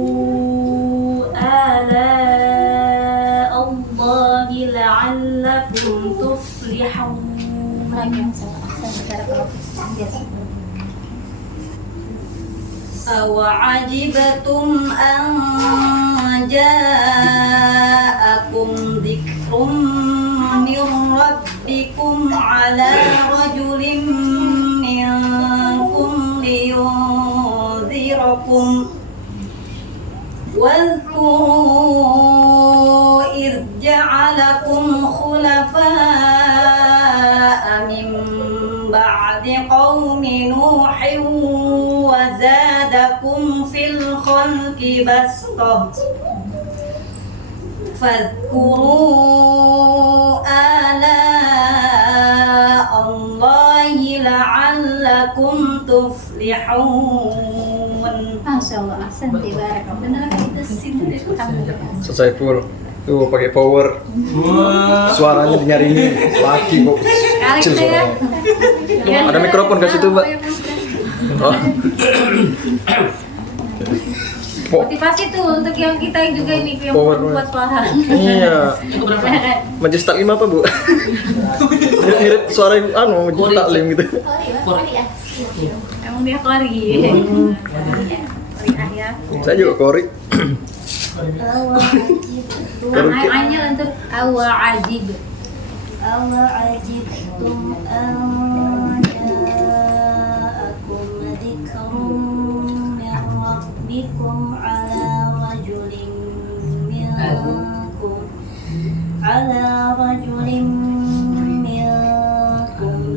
آلاء الله لعلكم تفلحون Yang salah aksen secara kalau biasa. أوعجبتم أن جاءكم ذكر من ربكم على رجل منكم لينذركم واذكروا إذ جعلكم خلفاء من بعد قوم نوح وزادكم في الخلق بسطة فاذكروا آلاء الله لعلكم تفلحون. Masya Allah, aksen tiba. Benar kan itu situ deh. Alhamdulillah. Selesai full. Tuh pakai power. Suaranya dinyaringin. Laki kok. Kali Kecil kita ya. suaranya. Ada mikrofon nggak situ, Mbak? Oh. Motivasi tuh untuk yang kita juga ini yang Power, buat suara. Iya. Majelis taklim apa, Bu? Mirip suara ibu majelis taklim gitu. Emang dia kori. Kori ya. Saya juga kori. Ayo lantur awajib. أوعجبتم أن جاءكم ذكر من ربكم على رجل منكم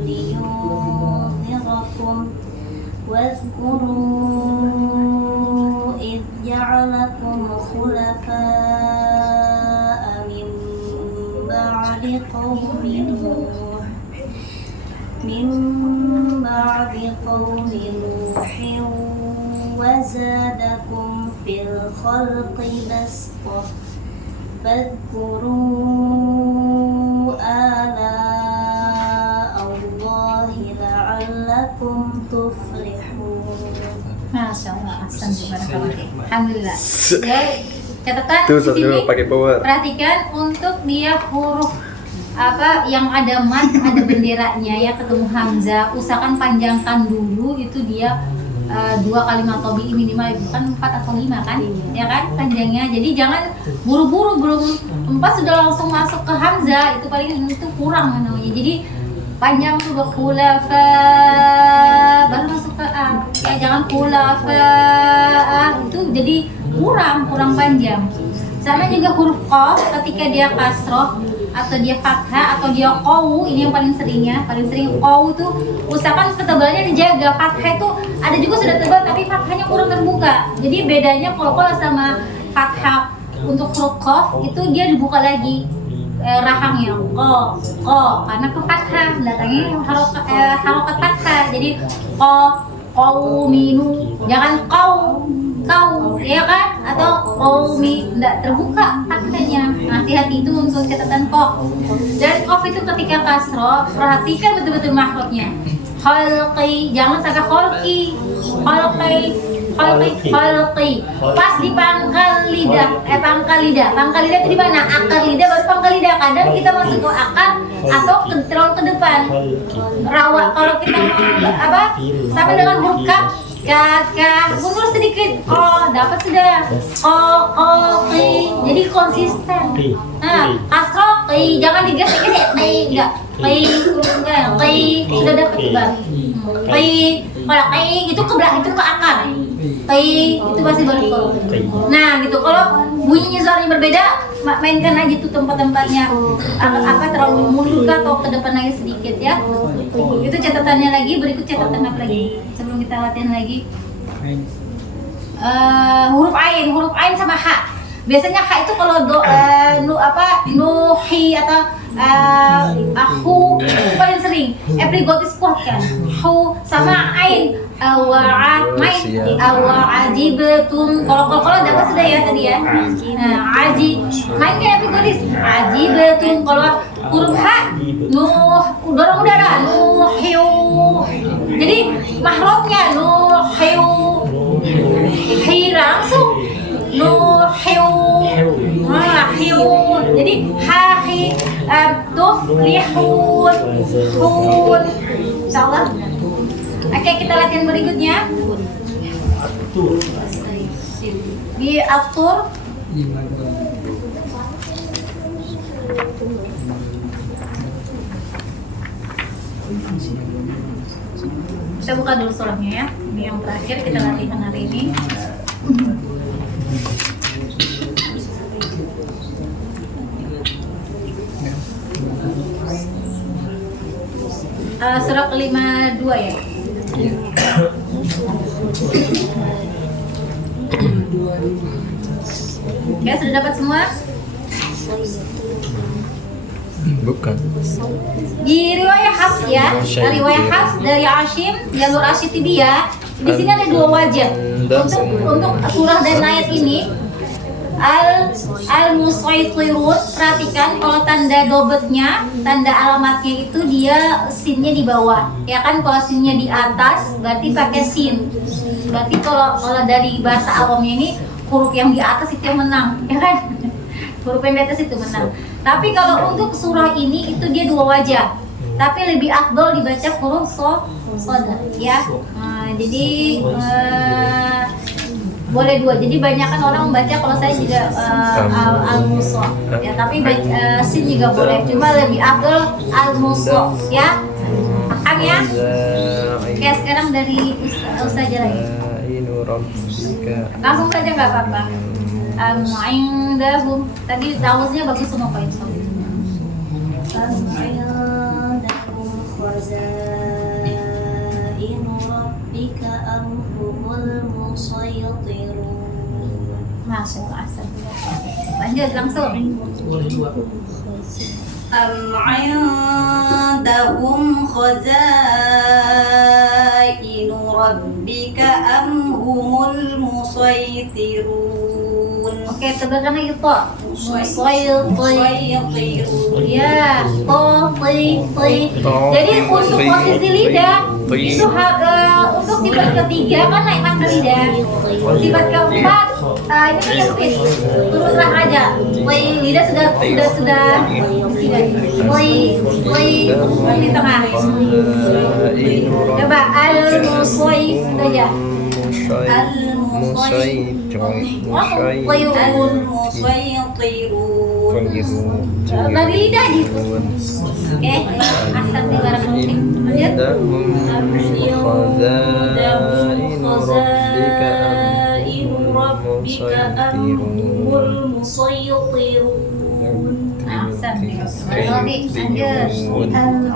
لينذركم واذكروا إذ جعلكم خلفاء من بعد قوم نوح وزادكم في الخلق بسطة فاذكروا آلاء الله لعلكم تفلحون. Masya Allah, aksen tiba. Alhamdulillah. Ya, catatan Tuh, di sini. sambil pakai power. Perhatikan untuk dia huruf apa yang ada mat, ada benderanya ya, ketemu hamzah, usahakan panjangkan dulu itu dia 2 kalimat tobi minimal, bukan 4 atau 5 kan, ya kan panjangnya. Jadi jangan buru-buru, belum 4 sudah langsung masuk ke hamzah, itu paling itu kurang namanya. Jadi panjang tuh khulafa baru masuk ke a, ya jangan khulafa itu jadi kurang panjang. Sama juga huruf qaf ketika dia kasroh atau dia fathah atau dia qawu, ini yang paling sering qawu tuh usahakan ketebalannya dijaga. Fathah itu ada juga sudah tebal tapi fathahnya kurang terbuka. Jadi bedanya kalau sama fathah untuk huruf qaf itu dia dibuka lagi rahangnya ko karena ke fathah datangnya harokat fathah. Jadi qawu minu, jangan kau ya kan, atau qaumi enggak terbuka fathahnya. Hati-hati itu untuk catatan qaf. Dan qaf itu ketika kasroh perhatikan betul-betul mahrofnya. Khalqi, jangan sampai khalqi. Pas di pangkal lidah. Pangkal lidah itu di mana? Akar lidah baru pangkal lidah. Kadang kita masuk ke akar atau terlalu ke depan. Rawa kalau kita mau sampai dengan huruf kaf kakak mundur sedikit, dapat sudah qi, jadi konsisten. Kasroh qi, jangan digesek-gesek enggak qi sudah dapat bang. Qi kalau qi itu ke belakang, itu ke akar. Qi itu masih baru. Nah gitu, kalau bunyinya suaranya berbeda, mainkan aja tuh tempat-tempatnya terlalu mundur atau ke depan lagi sedikit ya. Itu catatannya lagi. Berikut catatan apa lagi sebelum kita latihan lagi? Huruf ain sama ha. Biasanya ha itu kalau nuhi atau aku itu paling sering epigotis kuat kan. Hu sama ain awajibtum. Kalau dapat sudah ya tadi ya. Nah, main kayak epigotis. Ajibtum. Kalau huruf H, Nuh, dorong udara, Nuhiu. Jadi mahromnya Nuhiu. Hi langsung Nuhiu. Hiu. Jadi hahi tuflihun. Hun. Insyaallah. Oke, kita latihan berikutnya. Diatur. Kita buka dulu surahnya ya. Ini yang terakhir kita latihan hari ini. Surah ke-52 ya. Ya, sudah dapat semua? Bukan. Di riwayat Hafs ya, riwayat Hafs dari Asim, jalur Asyitibiyah. Di sini ada dua wajah. Untuk surah dan ayat ini, Al-Musaytirun, perhatikan kalau tanda dobetnya, tanda alamatnya itu dia sinnya di bawah. Ya kan, kalau sinnya di atas berarti pakai sin. Berarti kalau dari bahasa awamnya ini huruf yang di atas itu yang menang, ya kan? Huruf yang di atas itu menang. Tapi kalau untuk surah ini itu dia dua wajah. Tapi lebih afdol dibaca huruf soda, ya. Jadi boleh dua. Jadi banyak kan orang membaca, kalau saya juga al-muso, ya. Tapi sin juga boleh. Cuma lebih afdol al-muso, ya. Paham ya? Oke, sekarang dari Ustazah lagi. Langsung saja nggak apa-apa. Indahum. Tadi tawuznya bagus semua Pak Insya Allah. Indahum khazainu rabbika am humul musaytirun. Masya Allah, asal. Lanjut langsung. Indahum khazainu rabbika am humul musaytirun. Oke, tebakan lagi to. Musaytirun. Ya, ti. Jadi untuk posisi lidah itu untuk sifat ketiga kan naik mata lidah. Sifat keempat ini kan sempit. Turunlah aja. Lidah sudah di tengah. Coba al-musayt aja. Dari lidah gitu. Oke, asal di barang musik.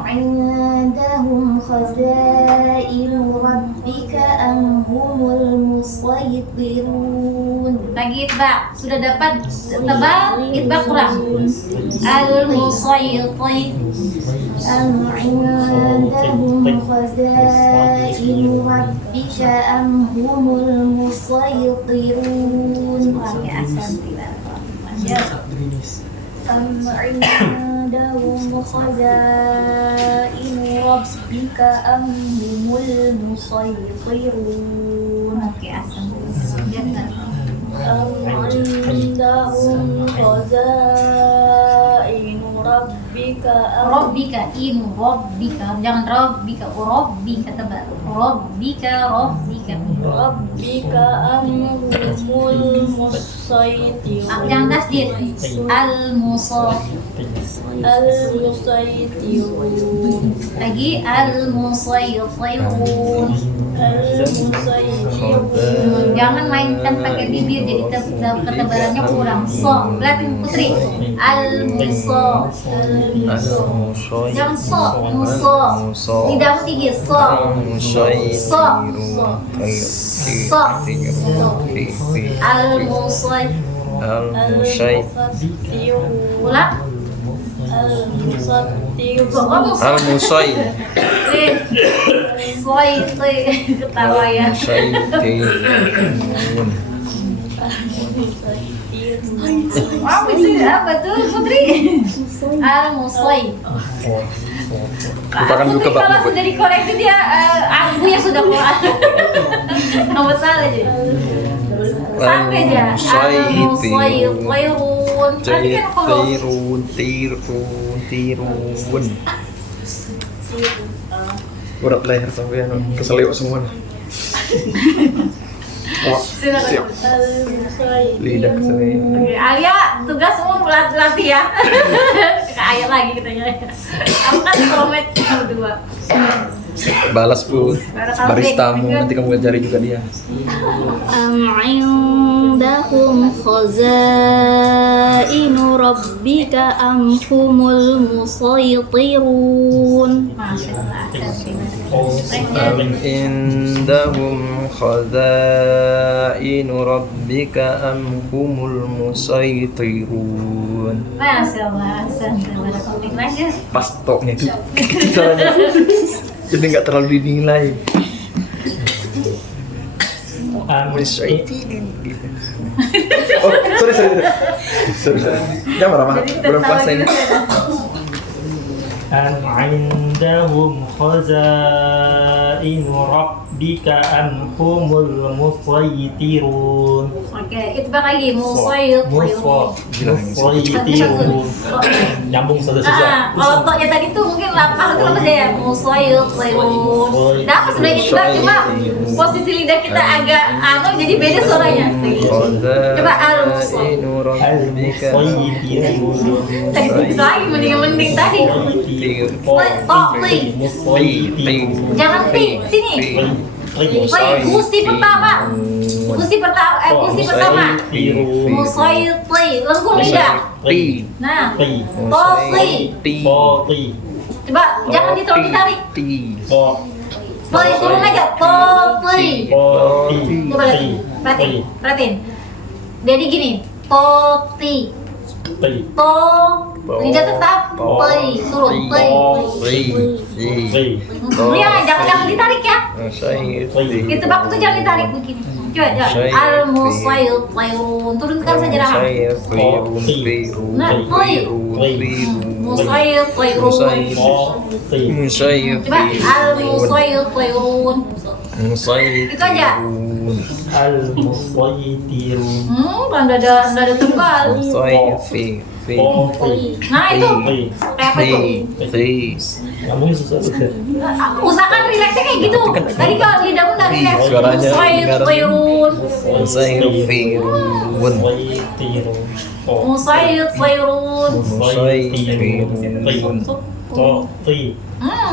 عندهم خزائن ربك أم هم المسيطرون. Lagi itbaq, sudah dapat tebal, itbaq kurang. Al-musaytir. أم عندهم خزائن ربك أم هم المسيطرون. Oke, asal tidak. أم عندهم خزائن ربك أم هم المسيطرون. Oke, asal. أم عندهم خزائن ربك Rabbika inu rabbika, jangan rabbika, rabbika tebal. Rabbika. ربك أم هم المسيطرون. Jangan tasdid. Al-musaytir. Lagi al-musaytirun. Jangan mainkan pakai bibir, jadi ketebalannya kurang. So, lihatin Putri. Al-muso. Jangan muso. Lidahmu tinggi. Al-musay. Ulang. Al-musay. Ketawa ya. Bisa apa tuh Putri? Al-Musaytir. Lupakan dulu Putri kebab kalau Bu. sudah dikoreksi dia aku yang sudah keluar. Nomor salah aja. Sampai aja. Al-Musaytirun. Tadi kan kalau Tirun. Urat leher sampai keselio semua. Oh, siap. Lidah keselio. Oke, Alia, tugasmu latih ya. Ke Ayah lagi kita nyari. Aku kan promet berdua. Balas Bu. Baristamu nanti kamu cari juga dia. Indahum khazainu rabbika am humul musaytirun. Masya Allah. Indahum khazainu rabbika am humul musaytirun. Masya Allah. Barakallahu lanjut. Pas toknya itu caranya. Jadi nggak terlalu dinilai. Musaytirun. Oh, sorry. Jangan marah-marah. Belum puasa ini. Am indahum khazainu rabbika am humul musaytirun. Oke, itu lagi musaytirun. Musaytirun. Nyambung saja. Kalau toknya tadi tuh mungkin lapar itu apa ya? Musaytirun. Dapat sebenarnya kita cuma posisi lidah kita agak jadi beda suaranya. Coba Khazainu rabbika Tadi bisa lagi mending tadi. Jangan ti, sini. Gusti pertama. Musaytir, lengkung lidah. Nah, toti. Coba jangan ditarik. Turun aja. Toti. Coba lihat. Perhatiin. Jadi gini. Toti. Lidah tetap. Turun. Ya, jangan ditarik ya. Itu bak itu jangan ditarik begini. Coba. Al-Musaytirun. Turunkan saja rahang. Nah, Musaytirun. Coba Al-Musaytirun. Itu aja. Al-Musaytirun. Nggak ada tebal. Nah itu kayak apa itu? Ngomongin sesuatu kan? Usahakan rileksnya kayak gitu. Tadi kalau lidahmu nggak rileks. Suaranya Musaytirun.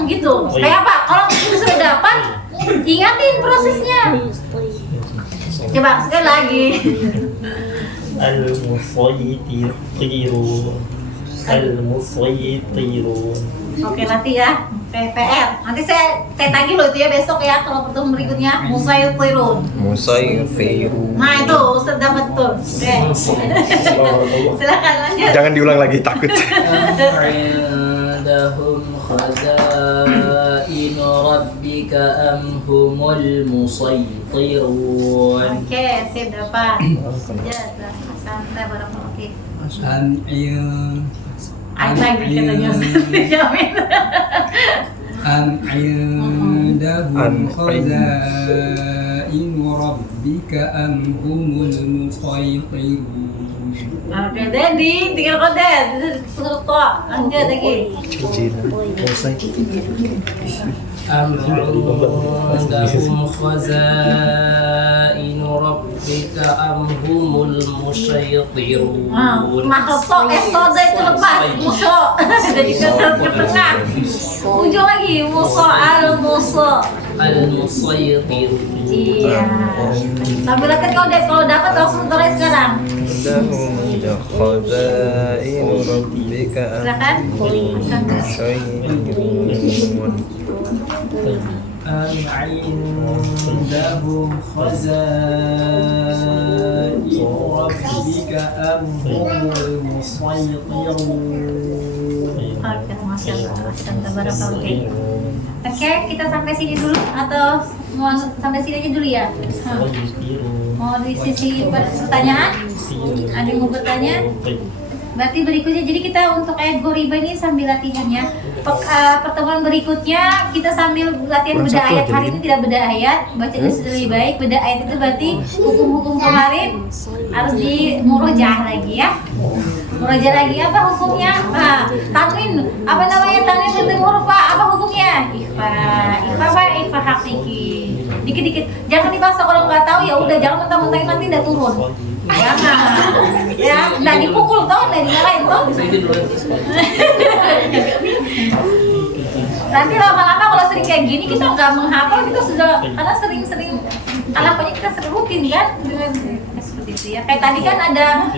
Gitu. Kayak apa? Kalau itu sudah dapat, ingatin prosesnya. Coba sekali lagi. Al-Musaytirun. Oke, nanti ya. PR. Nanti saya tagih loh itu ya besok ya kalau pertemuan berikutnya. Musaytirun. Nah itu Ustaz dapat tuh. Oke. Silakan lanjut. Jangan diulang lagi, takut. Indahum khazainu rabbika am humul musaytirun. Oke, sip dapat. Sejahtera. Santai barakallahu fiik. Lagi katanya. Jamin. عندهم خزائن ربك أم هم المسيطرون. Oke, Dedi, tinggal kodet. Suruh kok. Lanjut lagi. Am indahum khazainu rabbika am humul musaytirun. Makhluk esoda itu lepas. Muso. Jadi ke tengah. Ujung lagi. Muso al-musaytirun. Iya. Sambil lihat kalau dapat langsung terus sekarang. Silakan. Am indahum khazainu rabbika am humul musaytirun. Oke, Masya Allah. Oke, kita sampai sini dulu atau mau sampai sini aja dulu ya? Mau di sisi pertanyaan? Ada yang mau bertanya? Berarti berikutnya, jadi kita untuk ayat ghoriba ini sambil latihan ya. Pertemuan berikutnya kita sambil latihan Kurang beda satu ayat. aja, Hari ini tidak beda ayat, bacanya sudah lebih baik. Beda ayat itu berarti hukum-hukum kemarin harus di murojaah lagi ya. Murojaah lagi apa hukumnya? Nah, tanwin, apa namanya tanwin bertemu huruf apa hukumnya? Ikhfa hakiki. Dikit-dikit, jangan dipaksa kalau nggak tahu ya udah, jangan mentang-mentang nanti udah turun. Jangan, ya, nggak dipukul toh, nggak dimarahin toh. Nanti lama-lama kalau sering kayak gini kita nggak menghafal, kita sudah karena sering-sering halapannya kita sering rutin kan dengan seperti itu ya. Kayak tadi kan ada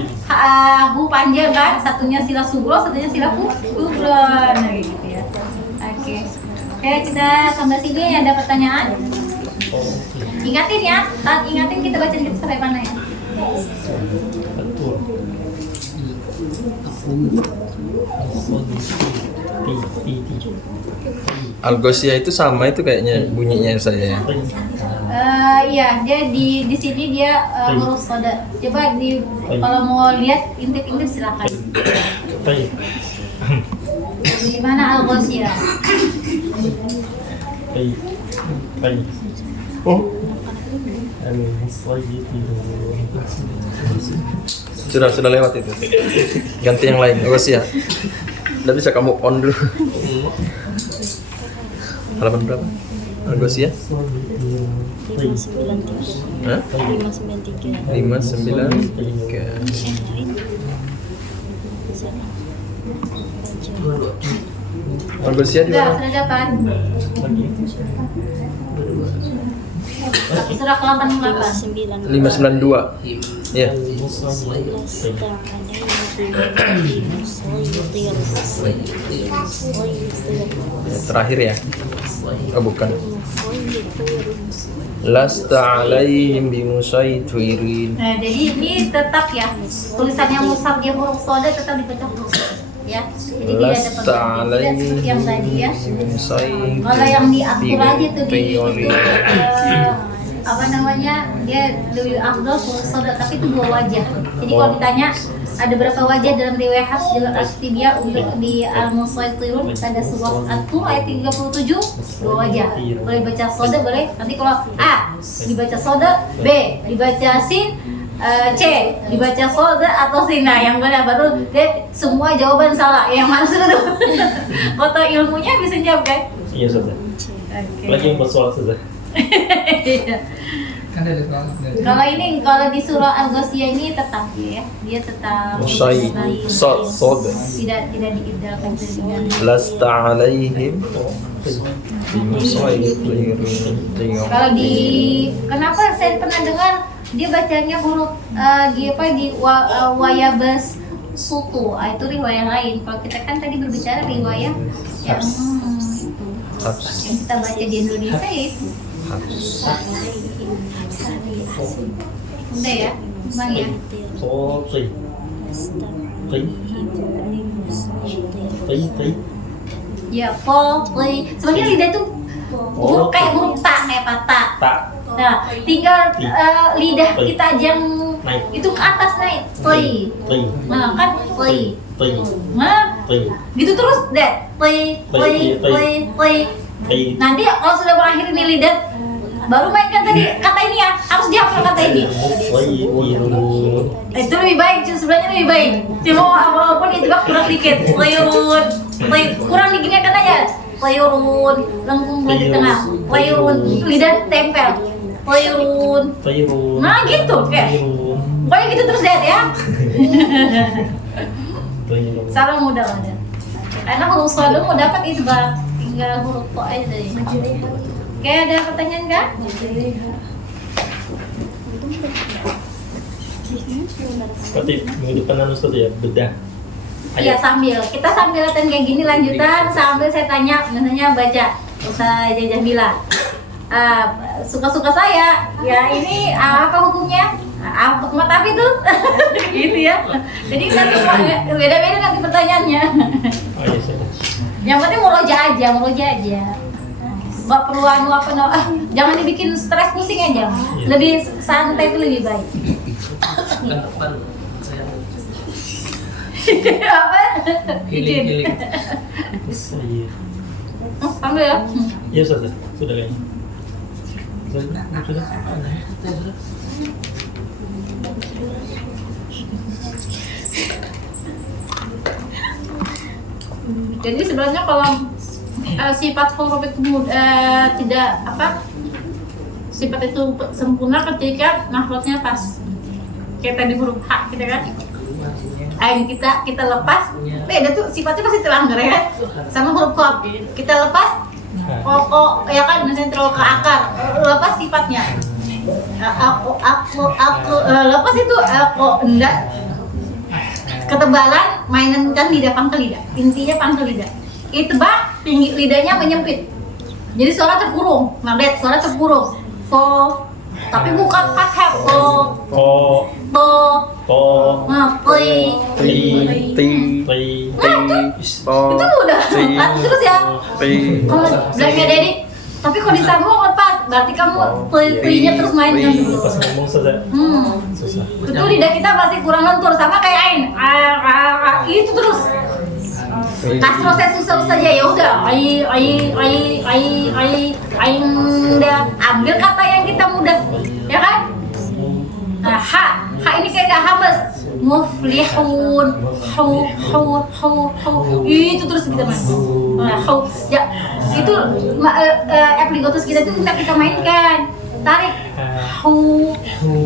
hu panjang kan, satunya sila sugro, satunya sila kubro, nah gitu ya. Oke, kita sampai sini ada pertanyaan. Ingatin ya, ingatin kita baca kita sampai mana ya. Betul. Al-Ghoshiyah itu sama itu kayaknya bunyinya saya. Iya, dia di sini dia huruf soda. Coba kalau mau lihat intip-intip silakan. Baik. Di mana Al-Ghoshiyah? Baik. Baik. Oh. Al-Musayyitirun. Sudah lewat itu. Ganti yang lain. Al-Ghoshiyah. Tidak bisa kamu on dulu. Halaman berapa? Al-Ghoshiyah? 593. Hah? 593. 593. Al-Ghoshiyah di mana? Sudah dapat. Surah ke-88. 592. Ya. Terakhir ya? Oh bukan. Lasta alaihim bimusaytirin. Nah, jadi ini tetap ya tulisannya mushaf dia huruf soda tetap dibaca huruf ya. Jadi tidak ada Lasta perbedaan. Tidak seperti yang tadi ya. bimusaytirin. Kalau yang diatur aja tuh di apa namanya, dia lebih afdal huruf soda, tapi itu dua wajah. Jadi kalau ditanya ada berapa wajah dalam riwayat Hafs dalam Al-Tibiyah untuk di Al-Musaytirun pada surah At-Tur ayat 37 dua wajah. Boleh baca soda boleh. Nanti kalau A dibaca soda, B dibaca sin, C dibaca soda atau sin. Nah, yang benar betul deh, semua jawaban salah. Yang mana sudah tuh? Foto ilmunya bisa jawab kan? Iya sudah. Lagi yang bersoal sudah. Kan ada soal. Kalau ini, kalau di surah Al-Ghoshiyah ini tetap ya, dia tetap Soda. tidak diibdalkan dengan Lasta alaihim bimusaytirin. kalau di, kenapa saya pernah dengar dia bacanya huruf di wayabas sutu, itu riwayat lain. Kalau kita kan tadi berbicara riwayat yang yang kita baca di Indonesia itu udah ya, Bang ya. Sofi. Ya, sebenarnya lidah itu huruf kayak huruf ta, kayak patah. Tak. Nah, tinggal lidah kita aja yang itu ke atas naik, play. Nah, kan play. Nah, gitu terus deh, play. Nanti kalau sudah berakhir ini lidah, baru mainkan tadi kata ini ya, harus dihafal kata ini. Itu lebih baik, sebenarnya lebih baik. Cuma walaupun itu kurang dikit, kurang dikitnya kan aja. Playurun, lengkung di tengah. Playurun, lidah tempel. Playurun. Nah gitu, kayak. Pokoknya gitu terus deh ya. Salah mudah. Karena huruf soal mau dapat itu bang, tinggal huruf po aja dari. Oke, ada pertanyaan nggak? Berarti minggu depan Ustaz ya bedah. Iya, kita sambil latihan kayak gini lanjutan sambil saya tanya, misalnya baca Ustaz Jamila. Suka-suka saya, ya ini apa hukumnya? Apa tapi tuh? Gitu ya. Jadi nanti beda-beda nanti pertanyaannya. Oh iya sudah. Yang penting muroja aja. Nggak perlu jangan dibikin stres pusing aja. Lebih santai itu lebih baik. Apa? Hiling. Iya. Panggil ya. Iya sudah kayaknya. Sudah. Jadi sebenarnya kalau sifat huruf itu tidak sifat itu sempurna ketika makhluknya pas. Kayak tadi huruf H gitu kan. Kita lepas, beda tuh sifatnya pasti terlanggar ya kan? Sama huruf Qaf kita lepas, ya kan misalnya terlalu ke akar, lepas sifatnya. Aku lepas itu enggak. Ketebalan mainan kan lidah, pangkal lidah, intinya pangkal lidah. Itbaq, tinggi lidahnya menyempit, jadi suara terkurung. Nadet, suara terkurung. Tapi bukan pakai itu udah. Terus ya, kalau bilangnya Dedi, tapi kalau disambung lepas, berarti kamu nya terus main kan dulu. Pas ngomong susah. Itu lidah kita masih kurang lentur, sama kayak ain. Itu terus. Kasih proses susah saja ya udah. Udah ambil kata yang kita mudah, ya kan? Nah, ha ini kayak gak habis. Muflihun, itu terus kita main. Nah, ya itu epiglottis kita itu kita mainkan. Tarik,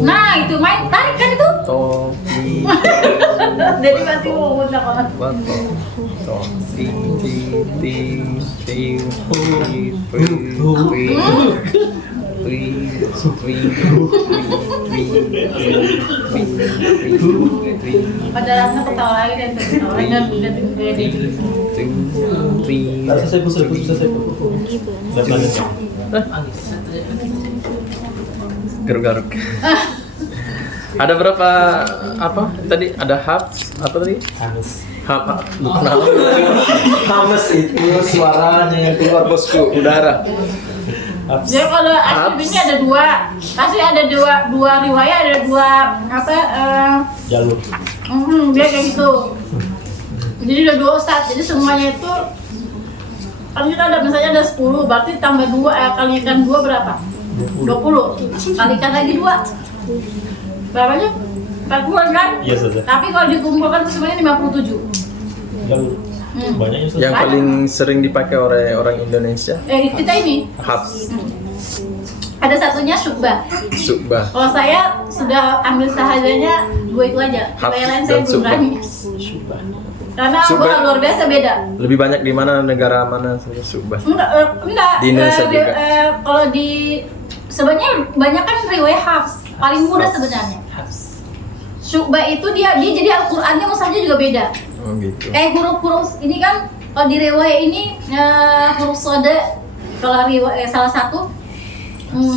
nah itu main tarik kan itu. Jadi masih mau mudah banget. Padahal aku ketawa lagi dan ketawa lagi dan Selesai. Garuk-garuk. Ada berapa tadi? Ada hafs apa tadi? Bukan hamas itu suaranya yang keluar bosku, udara. Jadi kalau asli ini ada dua, pasti ada dua riwayat, ada dua jalur. Dia kayak gitu. Jadi ada dua ustadz, jadi semuanya itu kan kita ada misalnya ada 10, berarti tambah 2, kalikan 2 berapa? 20. Kalikan lagi 2. Berapanya? 40 kan? Iya saja. Tapi kalau dikumpulkan itu semuanya 57. Jalur. Banyaknya susah. Yang paling sering dipakai oleh orang Indonesia Kita ini hafs. ada satunya syu'bah. Kalau saya sudah ambil sahadanya 2 itu aja. Yang lain saya belum berani. Karena Syu'bah luar biasa beda. Lebih banyak di mana, negara mana syu'bah? Enggak. Di Indonesia juga. Kalau sebenarnya banyak kan riwayat hafs, paling mudah sebenarnya. Syu'bah itu dia jadi Al-Qur'annya musahafnya juga beda. Oh gitu. Kayak huruf-huruf ini kan kalau di riwayat ini huruf soda, kalau riwayat salah satu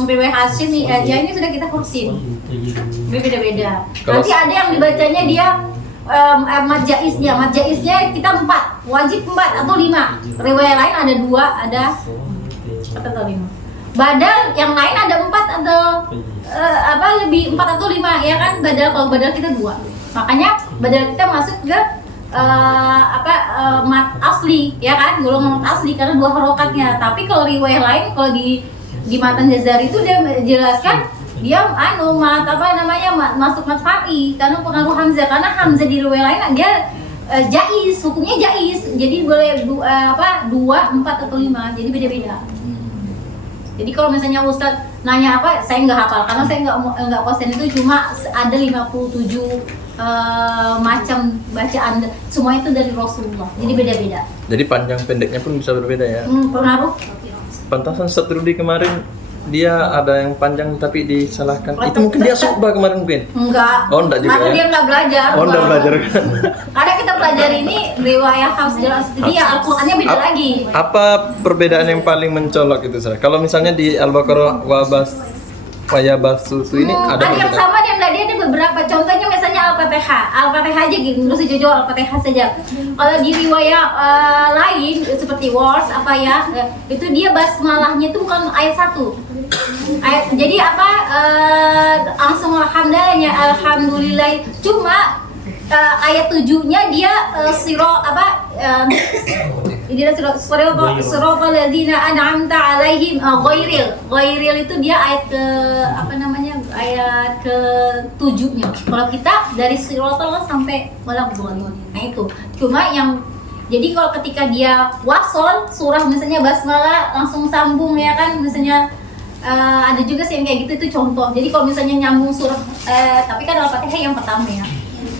riwayat Hasyim nih aja ini sudah kita huruf sin. Beda-beda. Nanti ada yang dibacanya dia mad jaiznya kita 4, wajib 4 atau 5. Riwayat lain ada 2, ada 4 atau 5. Badal yang lain ada 4 atau lebih 4 atau 5 ya kan, kalau badal kita 2. Makanya badal kita masuk ke mat asli ya kan, golongan mat asli karena 2 harokatnya. Tapi kalau riwayat lain, kalau di matan Jazari itu dia menjelaskan dia masuk mat fa'i karena pengaruh hamzah, karena hamzah di riwayat lain dia jaiz, hukumnya jaiz. Jadi boleh 2, 4 atau 5. Jadi beda-beda. Jadi kalau misalnya Ustadz nanya saya nggak hafal karena saya nggak konsen itu, cuma ada 57 macam bacaan, semua itu dari Rasulullah. Jadi beda-beda. Jadi panjang pendeknya pun bisa berbeda ya. Pengaruh. Pantasan Ustaz Rudi kemarin dia ada yang panjang tapi disalahkan. Itu mungkin dia syu'bah kemarin mungkin. Enggak. Oh, enggak juga. Karena Ya? dia nggak belajar. Oh, enggak belajar kan. Karena kita pelajari ini riwayat Hafs jelas, dia Al-Qur'annya beda lagi. Apa perbedaan yang paling mencolok itu, Sarah? Kalau misalnya di Al-Baqarah Wayabasusu ini ada yang perbedaan. sama dia ada beberapa. Contohnya misalnya Al-Fatihah aja gitu, nggak usah jauh-jauh Al-Fatihah saja. Kalau di riwayat lain seperti Wars itu dia basmalahnya itu bukan ayat 1. Jadi langsung alhamdulillah, cuma ayat 7-nya dia ini sirata ladzina an'amta alaihim ghairil itu dia ayat ke ayat ke 7-nya. Kalau kita dari sirata sampai walad-dhalin. Nah itu. Cuma yang jadi kalau ketika dia wasol surah misalnya basmalah langsung sambung ya kan, misalnya ada juga sih yang kayak gitu, itu contoh. Jadi kalau misalnya nyambung surah tapi kan Al-Fatihah yang pertama ya.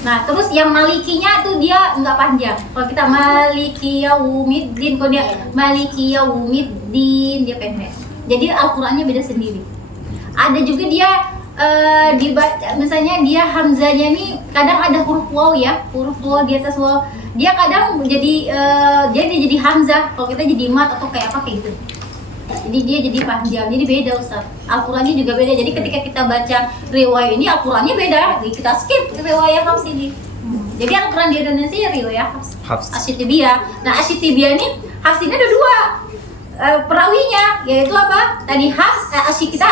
Nah, terus yang malikinya tuh dia nggak panjang. Kalau kita maliki yaumiddin, kalau dia maliki yaumiddin dia pendek. Jadi Al-Qur'annya beda sendiri. Ada juga dia dibaca misalnya dia hamzanya nih kadang ada huruf waw ya, huruf waw di atas waw. Dia kadang jadi hamzah, kalau kita jadi mat atau kayak apa kayak gitu. Jadi dia jadi panjang, jadi beda Ustaz. Al-Qur'annya juga beda. Jadi ketika kita baca riwayat ini, Al-Qur'annya beda. Jadi kita skip riwayat Hafs ini. Jadi Al-Qur'an di Indonesia ya riwayat Hafs. Asyitibiyah. Nah, Asyitibiyah ini Hafs ini ada dua perawinya, yaitu apa? Tadi Hafs,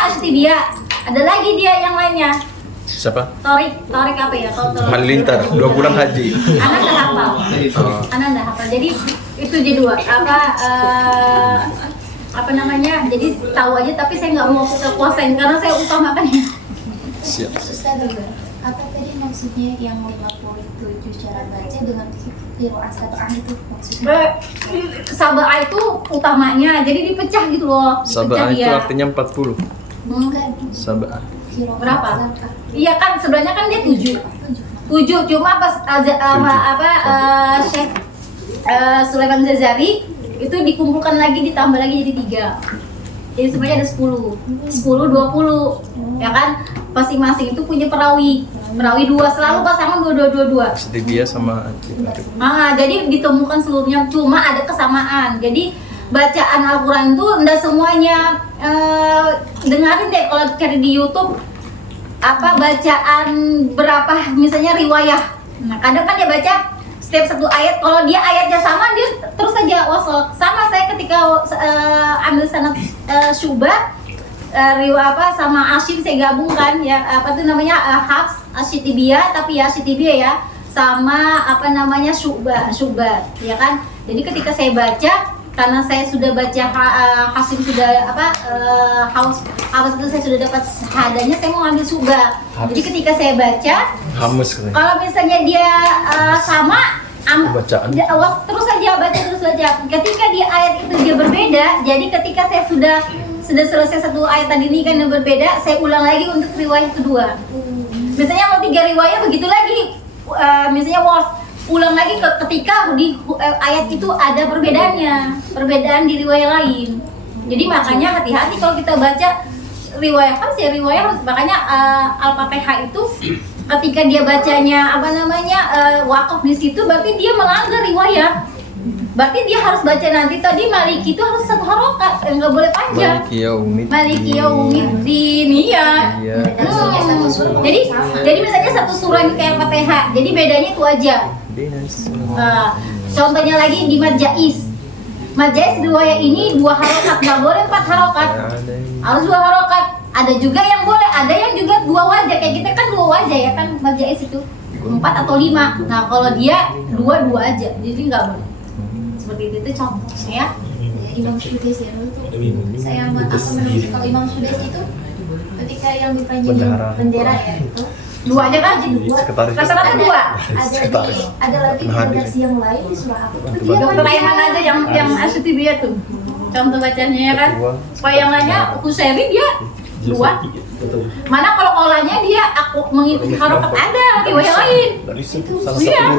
Asyitibiyah. Ada lagi dia yang lainnya. Siapa? Torik apa ya? Halilintar, 2 bulan haji. Anak nggak hafal. Jadi itu jadi dua. Jadi tahu aja tapi saya nggak mau kuasain karena saya utamakannya. Siap. Apa tadi maksudnya yang 57 cara baca dengan qiraat sab'ah itu maksudnya? Sab'ah itu utamanya, jadi dipecah gitu loh. Sab'ah itu dia. artinya 40. Enggak. Sab'ah. Berapa? Iya kan sebenarnya kan dia 7, cuma pas Syekh Sulaiman Zazari itu dikumpulkan lagi, ditambah lagi jadi 3. Jadi sebenarnya ada 10, 20, ya kan? Masing-masing itu punya perawi 2, selalu pasangan 2. Asyitibiyah sama Jadi ditemukan seluruhnya, cuma ada kesamaan. Jadi bacaan Al-Quran itu enggak semuanya dengerin deh kalau cari di YouTube bacaan berapa misalnya riwayah. Nah, kadang kan dia baca setiap satu ayat, kalau dia ayatnya sama dia terus saja wasol. Sama saya ketika ambil sanad Syu'bah sama Asyim saya gabungkan ya, Hafs Asyitibiyah, tapi ya Asyitibiyah ya sama Syu'bah ya kan. Jadi ketika saya baca, karena saya sudah baca Hasim sudah Haus itu saya sudah dapat syahadanya, saya mau ambil Syu'bah. Jadi ketika saya baca kalau misalnya dia sama bacaan terus baca. Ketika dia ayat itu dia berbeda, jadi ketika saya sudah selesai satu ayat tadi ini kan yang berbeda, saya ulang lagi untuk riwayat kedua. Misalnya mau 3 riwayat begitu lagi, misalnya ulang lagi ketika di ayat itu ada perbedaan di riwayat lain. Jadi makanya hati-hati kalau kita baca riwayat Hafs ya makanya Al-Fatihah itu ketika dia bacanya wakaf di situ berarti dia melanggar riwayat. Berarti dia harus baca nanti tadi Maliki itu harus 1 harokat, nggak boleh panjang. Maliki yaumiddin iya. Jadi misalnya satu surah ini kayak Al-Fatihah. Jadi bedanya itu aja. Contohnya lagi di Mad Jaiz riwayat ini 2 harokat, nggak boleh 4 harokat, harus 2 harokat. Ada juga yang boleh, ada yang juga 2 wajah, kayak kita kan 2 wajah ya kan, Mad Jaiz itu 4 atau 5. Nah kalau dia 2 aja, jadi nggak boleh. Seperti itu contoh ya. Imam Sudais ya dulu tuh. Saya kalau Imam Sudais itu ketika yang dipanjangin bendera ya itu 2 aja kan? Rata-rata 2. Ada lagi di redaksi yang lain di surah apa? Dokter Aiman aja yang Asyitibiyah tuh. Contoh bacanya ya kan. Kalau yang lainnya Husairi dia 2. Mana kalau kolanya dia aku mengikuti harokat ada riwayat lain. Iya.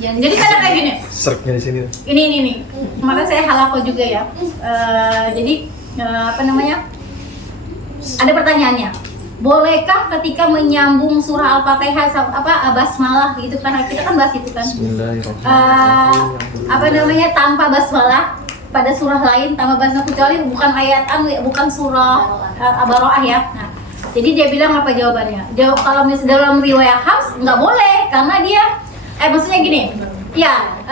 Jadi kadang kayak gini. Serknya di sini. Ini. Kemarin saya halako juga ya. Jadi ada pertanyaannya. Bolehkah ketika menyambung surah Al-Fatihah basmalah gitu kan, kita kan bahas itu kan. Bismillahirrahmanirrahim. Tanpa basmalah pada surah lain tanpa basmalah kecuali bukan ayat bukan surah Al-Bara'ah ya. Nah, jadi dia bilang apa jawabannya? Kalau misalnya dalam riwayat Hafs nggak boleh karena dia maksudnya gini. Ya,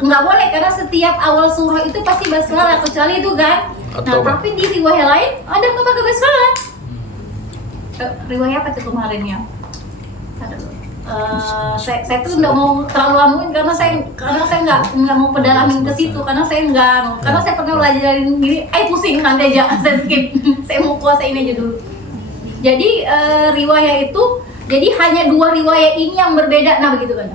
nggak boleh karena setiap awal surah itu pasti basmalah kecuali itu kan. Nah, tapi di riwayat lain ada nggak pakai basmalah. Riwayat apa tuh kemarin ya? saya tuh nggak mau terlalu anuin karena saya nggak mau pedalamin ke situ karena saya pernah belajarin gini, pusing nanti aja saya skip. Saya mau kuasain aja dulu. Jadi riwayat itu jadi hanya 2 riwayat ini yang berbeda, nah begitu kan?